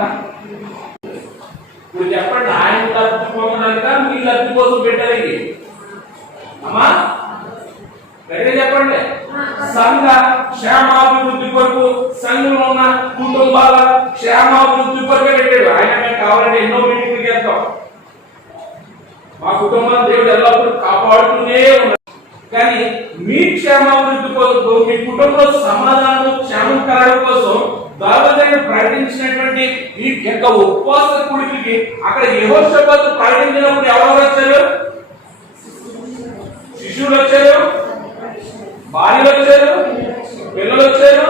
ఇప్పుడు చెప్పండి, ఆయన తప్పిపోకుండా మీ లబ్ధి కోసం పెట్టారు ఇది అమ్మా. గట్టిగా చెప్పండి. సంఘ క్షేమాభివృద్ధి కొరకు, సంఘంలో ఉన్న కుటుంబాల క్షేమాభివృద్ధి కొరకు పెట్టాడు ఆయన. మేము కావాలంటే ఎన్నో మీటింగ్లు చేస్తాం. మా కుటుంబాన్ని దేవుడు ఎల్లప్పుడూ కాపాడుతూనే ఉన్నాడు. కానీ మీ క్షేమాభివృద్ధి కోసం, మీ కుటుంబంలో సమాధానం క్షేమం కలగడం కోసం దావీదు ప్రకటించినటువంటి ఈ యొక్క ఉపవాస కూడికకి అక్కడ యెహోషాపాతు ప్రకటించినప్పుడు ఎవరు వచ్చారు? శిశువులు వచ్చారు, భార్యలు వచ్చారు, పిల్లలు వచ్చారు,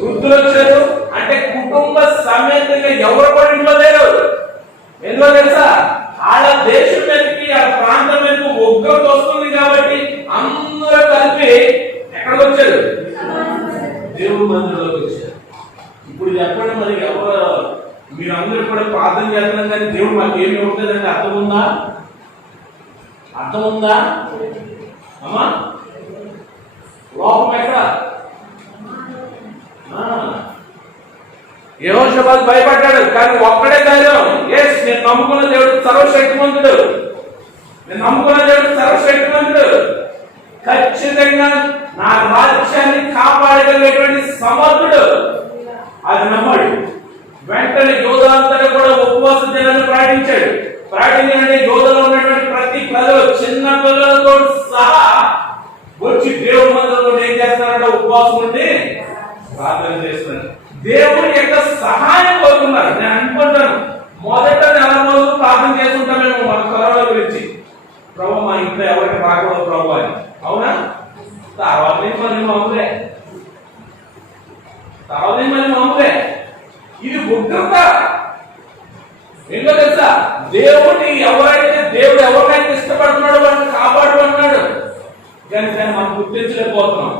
వృద్ధులు వచ్చారు. అంటే కుటుంబ సమేతంగా ఎవరు కూడా ఇంట్లో లేరు. ఎందుకో తెలుసా? వాళ్ళ దేశం మీదకి ఆ ప్రాంతం మీదకి ఉగ్రత వస్తుంది కాబట్టి అందరూ కలిపి ఎక్కడికి వచ్చారు? దేవుడి మందిరంలోకి వచ్చారు. ఇప్పుడు చెప్పండి, మరి ఎవరు మీరు అందరూ కూడా ప్రార్థన చేస్తున్నాం కానీ దేవుడు మాకు ఏమి ఇవ్వలేదంటే అర్థం ఉందా? అర్థం ఉందా అమ్మా? లోపం ఎక్కడ? యెహోషాపాతు భయపడ్డాడు, కానీ ఒక్కడే ధైర్యం. ఎస్, నేను నమ్ముకున్న దేవుడు సర్వశక్తిమంతుడు, నేను నమ్ముకున్న దేవుడు సర్వశక్తిమంతుడు, ఖచ్చితంగా నా రాజ్యాన్ని కాపాడగలిగేటువంటి సమర్థుడు. అది నమ్మాడు. వెంటనే యోధులంతటా కూడా ఉపవాస దినాన్ని ప్రకటించాడు. ప్రకటించండి, యోధులు ఉన్నటువంటి ప్రతి ప్రజలు చిన్న పిల్లలతో సహా వచ్చి దేవుడి మందిరంలో ఏం చేస్తున్నారంటే ఉపవాసం ఉండి ప్రార్థన చేస్తున్నారు. దేవుడి యొక్క సహాయం కోరుతున్నారు. నేను అనుకుంటాను, మొదట నెల రోజులు ప్రార్థన చేస్తుంటాం మేము మన కరోనా గురించి, ప్రభు మా ఇంట్లో ఎవరికి రాకూడదు ప్రభు అని. అవునా? తర్వాత మళ్ళీ మామూలే, ఇది ఉగ్రత. ఎందుకో తెలుసా? దేవుడు ఎవరినైతే ఇష్టపడుతున్నాడో వాడిని కాపాడుతున్నాడు. కానీ దాన్ని మనం గుర్తించలేకపోతున్నాం.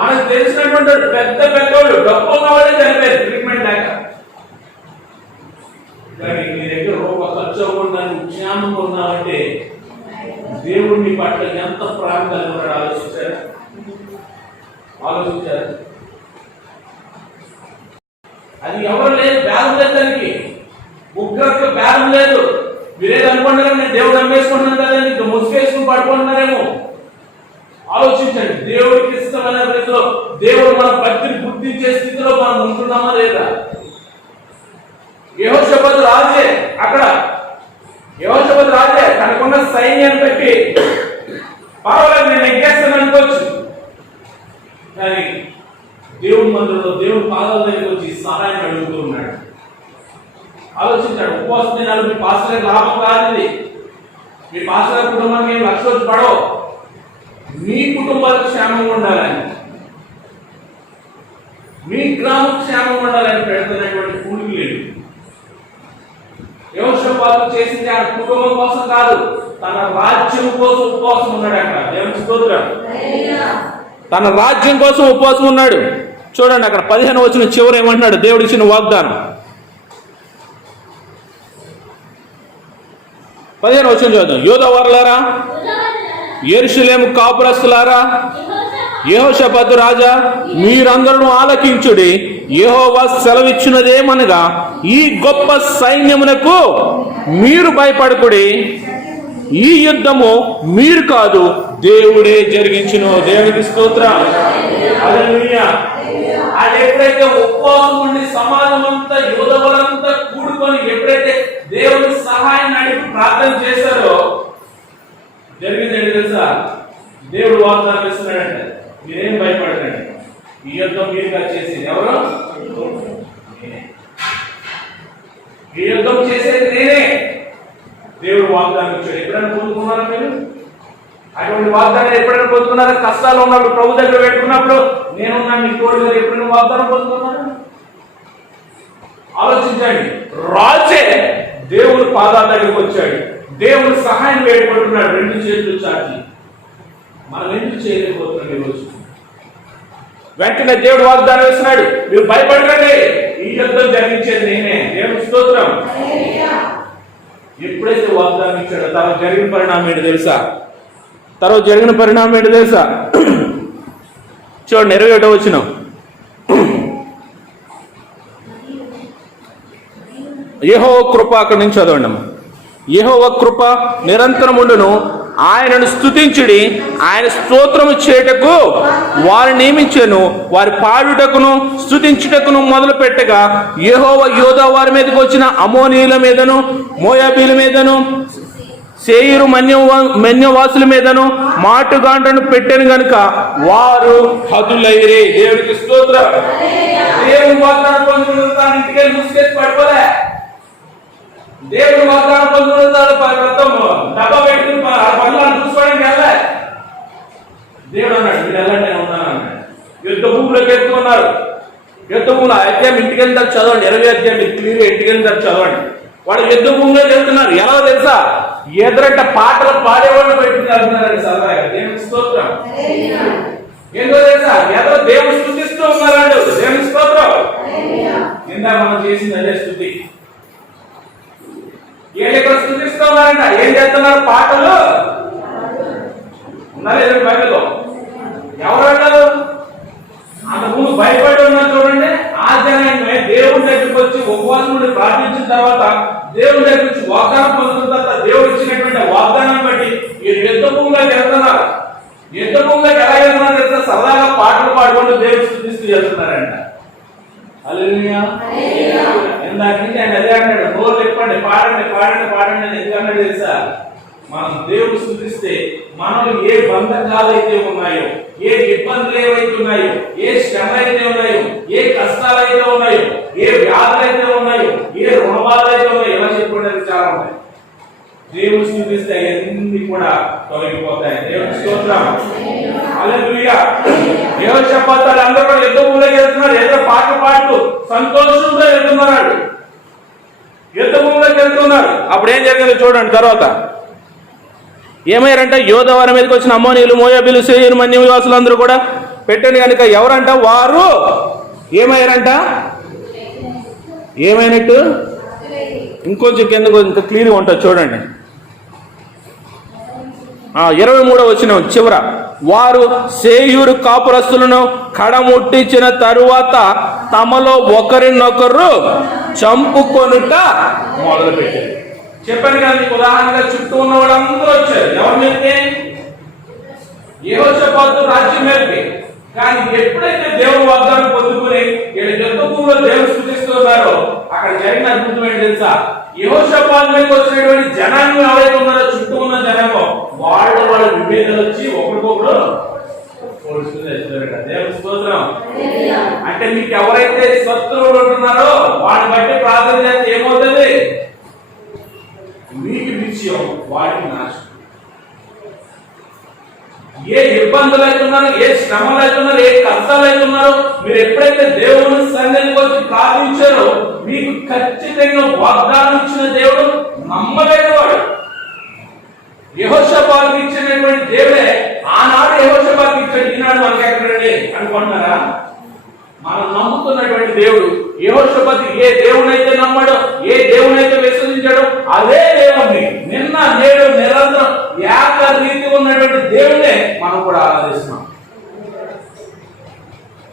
మనకు తెలిసినటువంటి పెద్ద పెద్దవాళ్ళు డబ్బు ఉన్న వాళ్ళే చనిపోయారు ట్రీట్మెంట్ లేక. కానీ నీ దగ్గర రూపాయి ఖర్చు అవ్వకుండా జ్ఞానం ఉన్నావంటే దేవుడిని పట్ల ఎంత ప్రాణం కలిగి ఆలోచించారు. అది ఎవరు లేదు, బేరం లేదు, దానికి ఉగ్రతకు బేరం లేదు. మీరేది అనుకుంటారా? నేను దేవుడు అమ్మేసుకుంటున్నాను కదా, నీకు ముసుగేసుకుని పడుకుంటున్నారేమో. ఆలోచించండి, దేవుడికి ఇష్టమైన రీతిలో దేవుడు మన భక్తిని గుర్తించే స్థితిలో మనం ఉంటున్నామా లేదా? యెహోషాపాతు రాజే, అక్కడ యెహోషాపాతు రాజే తనకున్న సైన్యాన్ని పెట్టి పర్వాలేదు నేను ఎగ్గేస్తాను అనుకోవచ్చు. కానీ దేవుడి మందిరంలో దేవుడి పాదాల దగ్గరికి వచ్చి సహాయం అడుగుతూ ఉన్నాడు. ఆలోచించాడు, ఉపవాస దినాలు మీ పాస్టర్ లాభం కాదు. ఇది మీ పాస్టర్ కుటుంబానికి ఏం లక్ష వచ్చి పడవు, మీ కుటుంబాలకు క్షేమంగా ఉండాలని, మీ గ్రామం క్షేమంగా ఉండాలని పెడుతున్నటువంటి కూలికి లేదు. యెహోషాపాతు చేసింది ఆ కుటుంబం కోసం కాదు, తన రాజ్యం కోసం ఉపవాసం ఉన్నాడు. అక్కడ దేవుని స్తోత్రం. తన రాజ్యం కోసం ఉపవాసం ఉన్నాడు. చూడండి, అక్కడ 15 వచనం చివరి ఏమంటున్నాడు? దేవుడు ఇచ్చిన వాగ్దానం 15 వచనం చూద్దాం. యోధవారులారా, యెరూషలేము కాపురస్తులారా, యెహోషాపాతు రాజా, మీరందరూ ఆలకించుడి. యెహోవా సెలవిచ్చినదేమనగా, ఈ గొప్ప సైన్యమునకు మీరు భయపడకుడి. ఈ యుద్ధము మీరు కాదు, దేవుడే జరిగించును. దేవునికి స్తోత్రం. హల్లెలూయా. అది ఎప్పుడైతే ఉపవాసం ఉండి సమాజం అంతా యోధులంతా కూడుకొని ఎప్పుడైతే దేవుని సహాయాన్ని అడిగి ప్రార్థన చేశారో జరిగింది ఏంటి తెలుసా? దేవుడు వాగ్దానం ఇస్తున్నాడంటే, మీరేం భయపడకండి, ఈ యుద్ధం మీరు చేసేది ఎవరు? ఈ యుద్ధం చేసేది నేనే. దేవుడు వాగ్దానం ఇచ్చాడు. ఎప్పుడైనా పొందుకున్నారా మీరు? అటువంటి వాగ్దానం ఎప్పుడైనా పొందుకున్నారా? కష్టాలు ఉన్నప్పుడు ప్రభు దగ్గర పెట్టుకున్నప్పుడు నేనున్నా మీ తోడు గారు ఎప్పుడైనా వాగ్దానం పొందుకున్నారా? ఆలోచించండి. రాజే దేవుడు పాదాల దగ్గరికి వచ్చాడు, దేవుడు సహాయం వేడుకుంటున్నాడు 2 చేతులు చాచి. మనం ఎందుకు చేయలేకపోతున్నాం ఈరోజు? వెంటనే దేవుడు వాగ్దానం వేస్తున్నాడు, మీరు భయపడకండి, ఈ యుద్ధం జరిగించేది నేనే. దేవుని స్తోత్రం. ఎప్పుడైతే వాగ్దానం ఇచ్చాడో తర్వాత జరిగిన పరిణామం ఏంటి తెలుసా? చూడండి 21వ వచనం. యెహోవా కృప, అక్కడి నుంచి చదవండి. యెహోవా కృప నిరంతరముండును, ఆయనను స్తుతించుడి. ఆయన స్తోత్రము చేయుటకు వారు నియమించెను. వారి పాడుటకును స్తుతించుటకును మొదలు పెట్టగా యెహోవా యోధా వారి మీదకి వచ్చిన అమోనీయుల మీదను, మోయాబీల మీదను, సేయీరు మన్యవాసుల మీదను మాటుగాండ్రను పెట్టాను గనుక వారు హతులైరే. దేవుడికి స్తోత్రం. దేవుని వాగ్దానం పొందుకున్న తాను ఇంటికి ముసుకేసి పడిపోలే. దేవుడు వాగ్దానం పొందుకున్న మొత్తం డబ్బా పెట్టుకుని పనులను చూసుకోవడానికి వెళ్ళలే. దేవుడు అన్నాడు మీరు వెళ్ళండి, నేను ఉన్నాను అన్నాడు. యుద్ధ భూమిలోకి ఎత్తుకున్నారు. యుద్ధ భూములు అధ్యాయం ఇంటికి వెళ్తారు చదవండి. 20 అధ్యాయం క్లియర్ ఇంటికి వెళ్తారు చదవండి. వాళ్ళు యుద్ధ భూమిలోకి వెళ్తున్నారు. ఎలా తెలుసా? ఎదురంట పాటలు పాడేవాళ్ళు పెట్టుకుని వెళ్తున్నారండి సరదాగా. దేవుని స్తోత్రం. ఏంటో తెలుసా? ఎదురు దేవుడు స్తుతిస్తూ ఉన్నారండి. దేవుని స్తోత్రం. ఇందా మనం చేసింది అదే స్తుతి. వీళ్ళు ఇక్కడ స్తుతిస్తూ ఉన్నారంట. ఏం చేస్తున్నారు? పాటలు ఉన్నారు ఎదురు బైబిల్లో. ఎవరు అన్నారు? అంతకుముందు భయపడి ఉన్నారు చూడండి. ఆ జనాన్ని దేవుడి దగ్గరికి వచ్చి ఉపవాసం నుండి ప్రార్థించిన తర్వాత దేవుడి దగ్గర నుంచి వాగ్దానం పొందుతున్న తర్వాత దేవుడు ఇచ్చినటువంటి వాగ్దానం బట్టి ఈ యుద్ధ భూమిలోకి వెళ్తున్నారు. యుద్ధ భూమిలోకి ఎలా వెళ్తున్నారు తెలుసా? సరదాగా పాటలు పాడుకుంటూ దేవుడు స్తుతిస్తూ వెళ్తున్నారంట. హల్లెలూయా. ఇందాక నుంచి ఆయన అదే అంటాడు, నోరు చెప్పండి, పాడండి పాడండి పాడండి అని ఎందుకు అన్నాడు తెలుసా? మనం దేవుడు స్తుతిస్తే మనలో ఏ బంధకాలు అయితే ఉన్నాయో, ఏ ఇబ్బందులు ఏవైతే ఉన్నాయో, ఏ శ్రమ అయితే ఉన్నాయో, ఏ కష్టాలు అయితే ఉన్నాయో, ఏ వ్యాధులు అయితే ఉన్నాయో, ఏ రుణబాధలు అయితే ఉన్నాయో, ఎలా చెప్పుకోవడానికి చాలా ఉన్నాయి. దేవుడు స్తుతిస్తే అవన్నీ కూడా తొలగిపోతాయి. దేవుని స్తోత్రం. హల్లెలూయా. యెహోషాపాతు అందరూ కూడా యుద్ధ భూమిలోకి వెళ్తున్నారు. ఏదో పాటలు పాడుతూ సంతోషంతో వెళ్తున్నారు. యుద్ధ భూమిలోకి వెళ్తున్నారు. అప్పుడు ఏం జరిగిందో చూడండి. తర్వాత ఏమయ్యారంట? యోధవారి మీదకి వచ్చిన అమ్మోనీయులు, మోయాబీలు, సేయీరు మన్యవాసులు అందరూ కూడా పెట్టండి కనుక ఎవరంట? వారు ఏమయ్యారంట? ఏమైనట్టు? ఇంకొంచెం కిందకు ఇంకా క్లియర్గా ఉంటుంది చూడండి. 23వ వచనం చివర, వారు సేయీరు కాపురస్తులను కడముట్టించిన తరువాత తమలో ఒకరినొకరు చంపుకొనుట మొదలు పెట్టారు. చెప్పండి కదా, మీకు ఉదాహరణగా చుట్టూ ఉన్న వాళ్ళందరూ వచ్చారు. ఎవరి మీదకి? యెహోషాపాతు రాజ్యం మీదకి. కానీ ఎప్పుడైతే దేవుడు వాగ్దానం పొందుకుని యుద్ధ భూమిలో దేవుడు స్తుతిస్తున్నారో అక్కడ జరిగిన అద్భుతం ఏంటి తెలుసా? యెహోషాపాతు మీదకి వచ్చినటువంటి జనాంగం ఎవరైతే ఉన్నారో, చుట్టూ ఉన్న జనాంగం, వాళ్ళ విభేదాలు వచ్చి ఒకరికొకరు దేవుని స్తోత్రం. అంటే మీకు ఎవరైతే శత్రువులు ఉంటున్నారో వాడిని బట్టి ప్రార్థన చేస్తే ఏమవుతుంది? మీకు విజయం, వాడికి నాశనం. ఏ ఇబ్బందులు అవుతున్నారో, ఏ శ్రమలు అవుతున్నారో, ఏ కష్టాలు అవుతున్నారో, మీరు ఎప్పుడైతే దేవుని సన్నిధికి వచ్చి ప్రార్థించారో మీకు ఖచ్చితంగా వాగ్దానం ఇచ్చిన దేవుడు నమ్మలేని వాడు. యెహోషాపాతుకు ఇచ్చినటువంటి దేవుడే ఆనాడు యెహోషాపాతుకు ఇచ్చాడు, ఈనాడు మనకి ఎక్కడండి అనుకుంటున్నారా? మనం నమ్ముతున్నటువంటి దేవుడు యెహోషాపాతు ఏ దేవునైతే నమ్మాడో, ఏ దేవునైతే విశ్వసించాడో అదే దేవుణ్ణి నిన్న నేడు నిరంతరం ఏకరీతిగా ఉన్నటువంటి దేవుడే మనం కూడా ఆరాధిస్తున్నాం.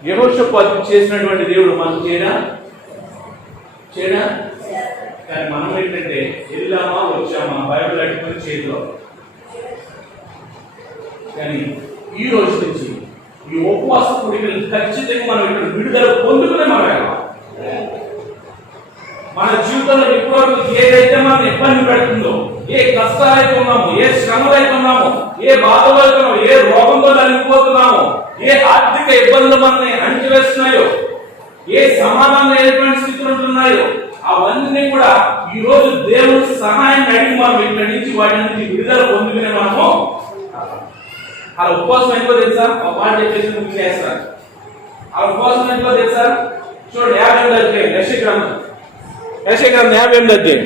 యెహోషాపాతు చేసినటువంటి దేవుడు మనం చేయడా? కానీ మనం ఏంటంటే వెళ్ళామా వచ్చామా బైబిల్ అట్టుకుని చేతిలో. కానీ ఈ రోజు నుంచి ఈ ఉపవాస కోరికలు ఖచ్చితంగా మనం ఇక్కడ విడుదల పొందుకునే మనం వెళ్ళాలి. మన జీవితంలో ఇప్పటివరకు ఏదైతే మనం ఇబ్బంది పెడుతుందో, ఏ కష్టాలు అయితే ఉన్నామో, ఏ శ్రమలు అయితే ఉన్నామో, ఏ బాధలు అయితే ఉన్నామో, ఏ రోగంతో నలిగిపోతున్నామో, ఏ ఆర్థిక ఇబ్బందులు మనల్ని అణిచివేస్తున్నాయో, ఏ సమాధానం లేనటువంటి స్థితులు ఉంటున్నాయో, అవన్నీ కూడా ఈ రోజు దేవుని సహాయాన్ని అడిగి మనం ఇక్కడి నుంచి వాటి నుంచి విడుదల పొందుకునే మనము అలా ఉపవాసం ఎందుకో తెలుసా? ఒక మాట చెప్పేసి ముఖ్యం చేస్తారు. ఆ ఉపవాసం ఎందుకో తెలుసా? చూడండి 58వ అధ్యాయం యెషయా గ్రంథం 58వ అధ్యాయం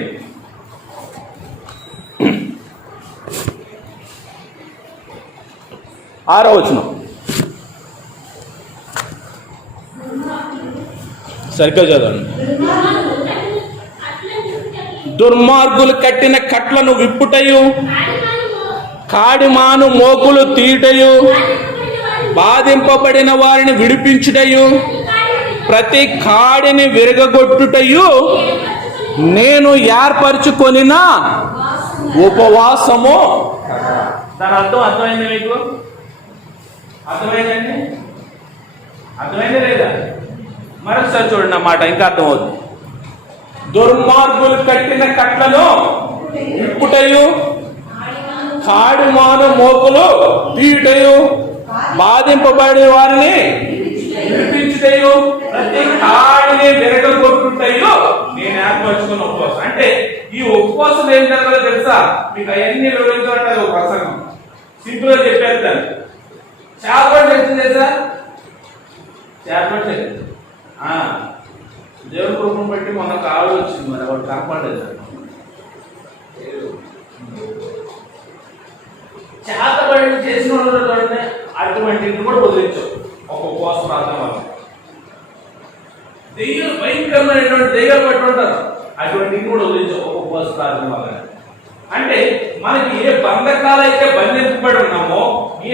6వ వచనం సరిగ్గా చదవండి. దుర్మార్గులు కట్టిన కట్లను విప్పుటయు, కాడిమాను మోకులు తీయుటయు, బాధింపబడిన వారిని విడిపించుటయు, ప్రతి కాడిని విరగగొట్టుటయు నేను ఏర్పరచుకొనిన ఉపవాసము. దాని అర్థం అర్థమైంది మీకు? అర్థమైందండి? అర్థమైందే లేదా? మరొకసారి చూడండి నా మాట, ఇంకా అర్థమవుతుంది. దుర్మార్గులు కట్టిన కట్లను విప్పుటయు, కాడిమాను మోపులు తీయుటయు, బాధింపబడే వారిని విడిపించుటయు, ప్రతి కాడిని విరగొట్టుటయు నేను ఏర్పరచుకున్న ఉపవాసం. అంటే ఈ ఉపవాసం ఏం జరగాలో తెలుసా? మీకు అవన్నీ వివరించాలంటే ఒక ప్రసంగం సింపుల్ గా చెప్పేస్తాను. చేపలు చెప్తుంది తెలుసా? చేపలు దేవుని కృపను బట్టి మొన్న కాళ్ళు వచ్చింది, మరి వాడు కనపడలేదు. చేతబడి చేసిన వాళ్ళు అటువంటిని కూడా వదిలించావు ఒక ఉపవాస ప్రార్థన వల్ల. దెయ్యాలు భయంకరమైనటువంటి దెయ్యాలు పట్టి ఉంటారు, అటువంటిని కూడా వదిలించావు ఒక ఉపవాస ప్రార్థన వల్ల. అంటే మనకి ఏ బంధకాలు అయితే బంధింపబడి ఉన్నామో,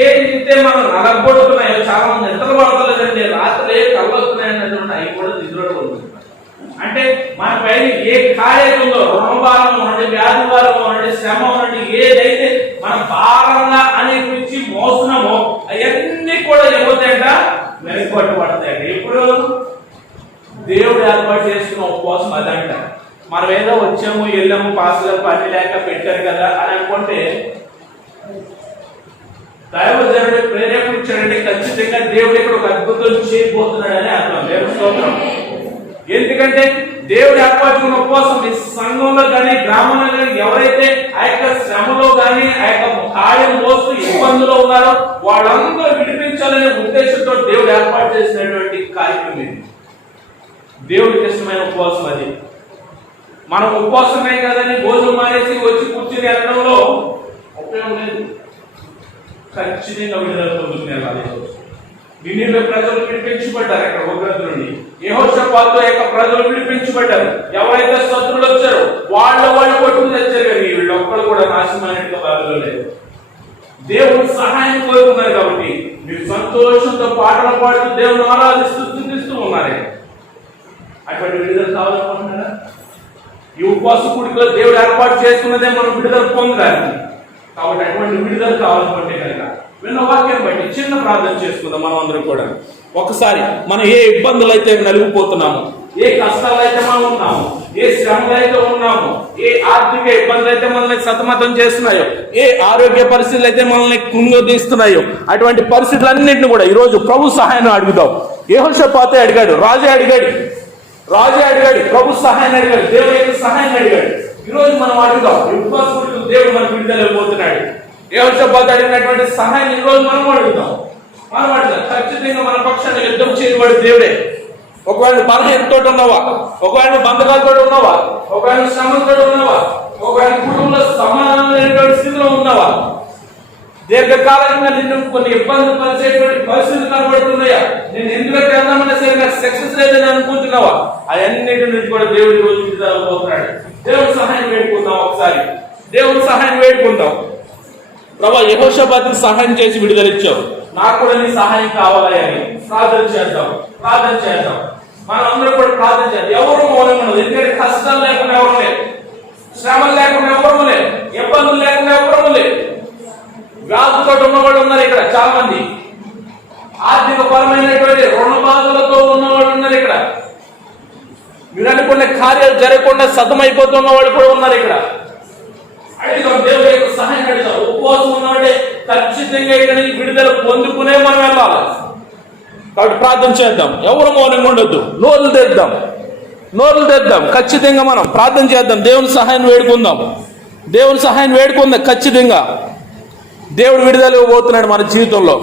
ఏదైతే మనం నలగొడుతున్నాయో, చాలా మంది నిద్ర పడతలేదండి, రాత్రి ఏ కళ్ళు వస్తున్నాయన్నటువంటి అవి కూడా నిద్రలో ఉంటుంది. అంటే మన పైన ఏ కార్యంలో రుణభారం ఉండండి, వ్యాధి భారం ఉండండి, శ్రమ ఉండండి, ఏదైతే మన భారంగా అనిపించి మోసనమో అవన్నీ కూడా ఏమవుతాయంట? వెనకబట్టబడతాయంట. ఇప్పుడు దేవుడు ఏర్పాటు చేసుకున్న ఉపవాసం అదంట. మనం ఏదో వచ్చాము వెళ్ళాము పాసులు పని లేక పెట్టారు కదా అని అనుకుంటే, దైవజనుడు ప్రేరేపించాడంటే ఖచ్చితంగా దేవుడు ఇక్కడ ఒక అద్భుతం చేయబోతున్నాడని అర్థం. దేవుడి స్తోత్రం. ఎందుకంటే దేవుడు ఏర్పరచుకున్న ఉపవాసం ఈ సంఘంలో కానీ గ్రామంలో కానీ ఎవరైతే ఆ యొక్క శ్రమలో కానీ ఆ యొక్క కార్యం మోస్తూ ఇబ్బందులో ఉన్నారో వాళ్ళందరూ విడిపించాలనే ఉద్దేశంతో దేవుడు ఏర్పాటు చేసినటువంటి కార్యక్రమం ఇది. దేవుడికి ఇష్టమైన ఉపవాసం అది. మనం ఉపవాసమే కదని భోజనం మానేసి వచ్చి కూర్చుని వెళ్ళడంలో ఉపయోగం లేదు. ఖచ్చితంగా విడుదల పొందుకునే నిన్నీలో ప్రజలు విడిపించబడ్డారు. అక్కడ ఉగ్రత నుండి యెహోషాపాతు యొక్క ప్రజలు విడిపించబడ్డారు. ఎవరైతే శత్రువులు వచ్చారో వాళ్ళు కొట్టుకుని తెచ్చారు, కానీ వీళ్ళు ఒక్కరు కూడా నాశనమైనట్టు బాధలో లేదు. దేవుడు సహాయం కోరుకున్నారు కాబట్టి మీరు సంతోషంతో పాటలు పాడుతూ దేవుని ఆరాధిస్తూ స్తుతిస్తూ ఉన్నారు. అటువంటి విడుదల కావాలనుకుంటున్నారా? ఈ ఉపవాస కూడికలో దేవుడు ఏర్పాటు చేసుకున్నదే మనం విడుదల పొందాలి. కాబట్టి అటువంటి విడుదల కావాలనుకుంటే కనుక విన్న వాక్యం బట్టి చిన్న ప్రార్థన చేసుకుందాం. మనం అందరం కూడా ఒకసారి మనం ఏ ఇబ్బందులు అయితే నలిగిపోతున్నాము, ఏ కష్టాలు అయితే మనం ఉన్నాము, ఏ శ్రమలు అయితే ఉన్నాము, ఏ ఆర్థిక ఇబ్బందులు అయితే మనల్ని సతమతం చేస్తున్నాయో, ఏ ఆరోగ్య పరిస్థితులు అయితే మనల్ని కృంగదీస్తున్నాయో, అటువంటి పరిస్థితులన్నింటినీ కూడా ఈరోజు ప్రభు సహాయాన్ని అడుగుదాం. యెహోషాపాతే అడిగాడు, రాజే అడిగాడు, ప్రభు సహాయాన్ని అడిగాడు, దేవుని యొక్క సహాయాన్ని అడిగాడు. ఈరోజు మనం అడుగుదాం. దేవుడు మనకు విడుదల పోతున్నాడు. యెహోషాపాతు అడిగినటువంటి సహాయాన్ని ఈరోజు మనం అడుగుదాం. ఖచ్చితంగా మన పక్షాన్ని యుద్ధం చేయబడి దేవుడే. ఒకవేళ బలహీనతో ఉన్నావా, ఒకవేళ బంధకాలతో ఉన్నావా, ఒకవేళ శ్రమతో ఉన్నావా, ఒకవేళ కుటుంబంలో సమానమైనటువంటి స్థితిలో ఉన్నావా, దీర్ఘకాలంగా నిన్ను కొన్ని ఇబ్బందులు పరిచేటువంటి పరిస్థితులు కనబడుతున్నాయా, నేను ఎందుకంటే వెళ్దామన్నా సరే నాకు సక్సెస్ లేదని అనుకుంటున్నావా, అవన్నిటి నుంచి కూడా దేవుడి రోజు విడుదలవుతున్నాడు. దేవుడి సహాయం వేడుకుందాం. ఒకసారి దేవుడి సహాయం వేడుకుందాం. ప్రభా, యెహోషాపాతుకు సహాయం చేసి విడుదలిచ్చావు, నాకు కూడా నీ సహాయం కావాలి అని ప్రార్థన చేద్దాం. మనం అందరూ కూడా ప్రార్థన చేద్దాం. ఎవరు మౌనం ఉండదు. ఎందుకంటే కష్టాలు లేకుండా ఎవరు లేదు, శ్రమలు లేకుండా ఎవరు లేదు, ఇబ్బందులు లేకుండా ఎవరు లేదు. వ్యాధులతో ఉన్నవాళ్ళు ఉన్నారు ఇక్కడ చాలా మంది, ఆర్థిక పరమైనటువంటి రుణ బాధలతో ఉన్నవాళ్ళు ఉన్నారు ఇక్కడ, మీరు అనుకునే కార్యాలు జరగకుండా సతమైపోతున్న వాళ్ళు కూడా ఉన్నారు ఇక్కడ. అడిగాం, దేవుడి యొక్క సహాయం అడిగాం. ఉపవాసం ఉన్నవాడే ఖచ్చితంగా ఇక్కడ విడుదల పొందుకునే మనం వెళ్ళాలి. కాబట్టి ప్రార్థన చేద్దాం. ఎవరు మౌనంగా ఉండొద్దు, నోరులు తెద్దాం. ఖచ్చితంగా మనం ప్రార్థన చేద్దాం. దేవుని సహాయం వేడుకుందాం. ఖచ్చితంగా దేవుడు విడుదల ఇవ్వబోతున్నాడు మన జీవితంలో.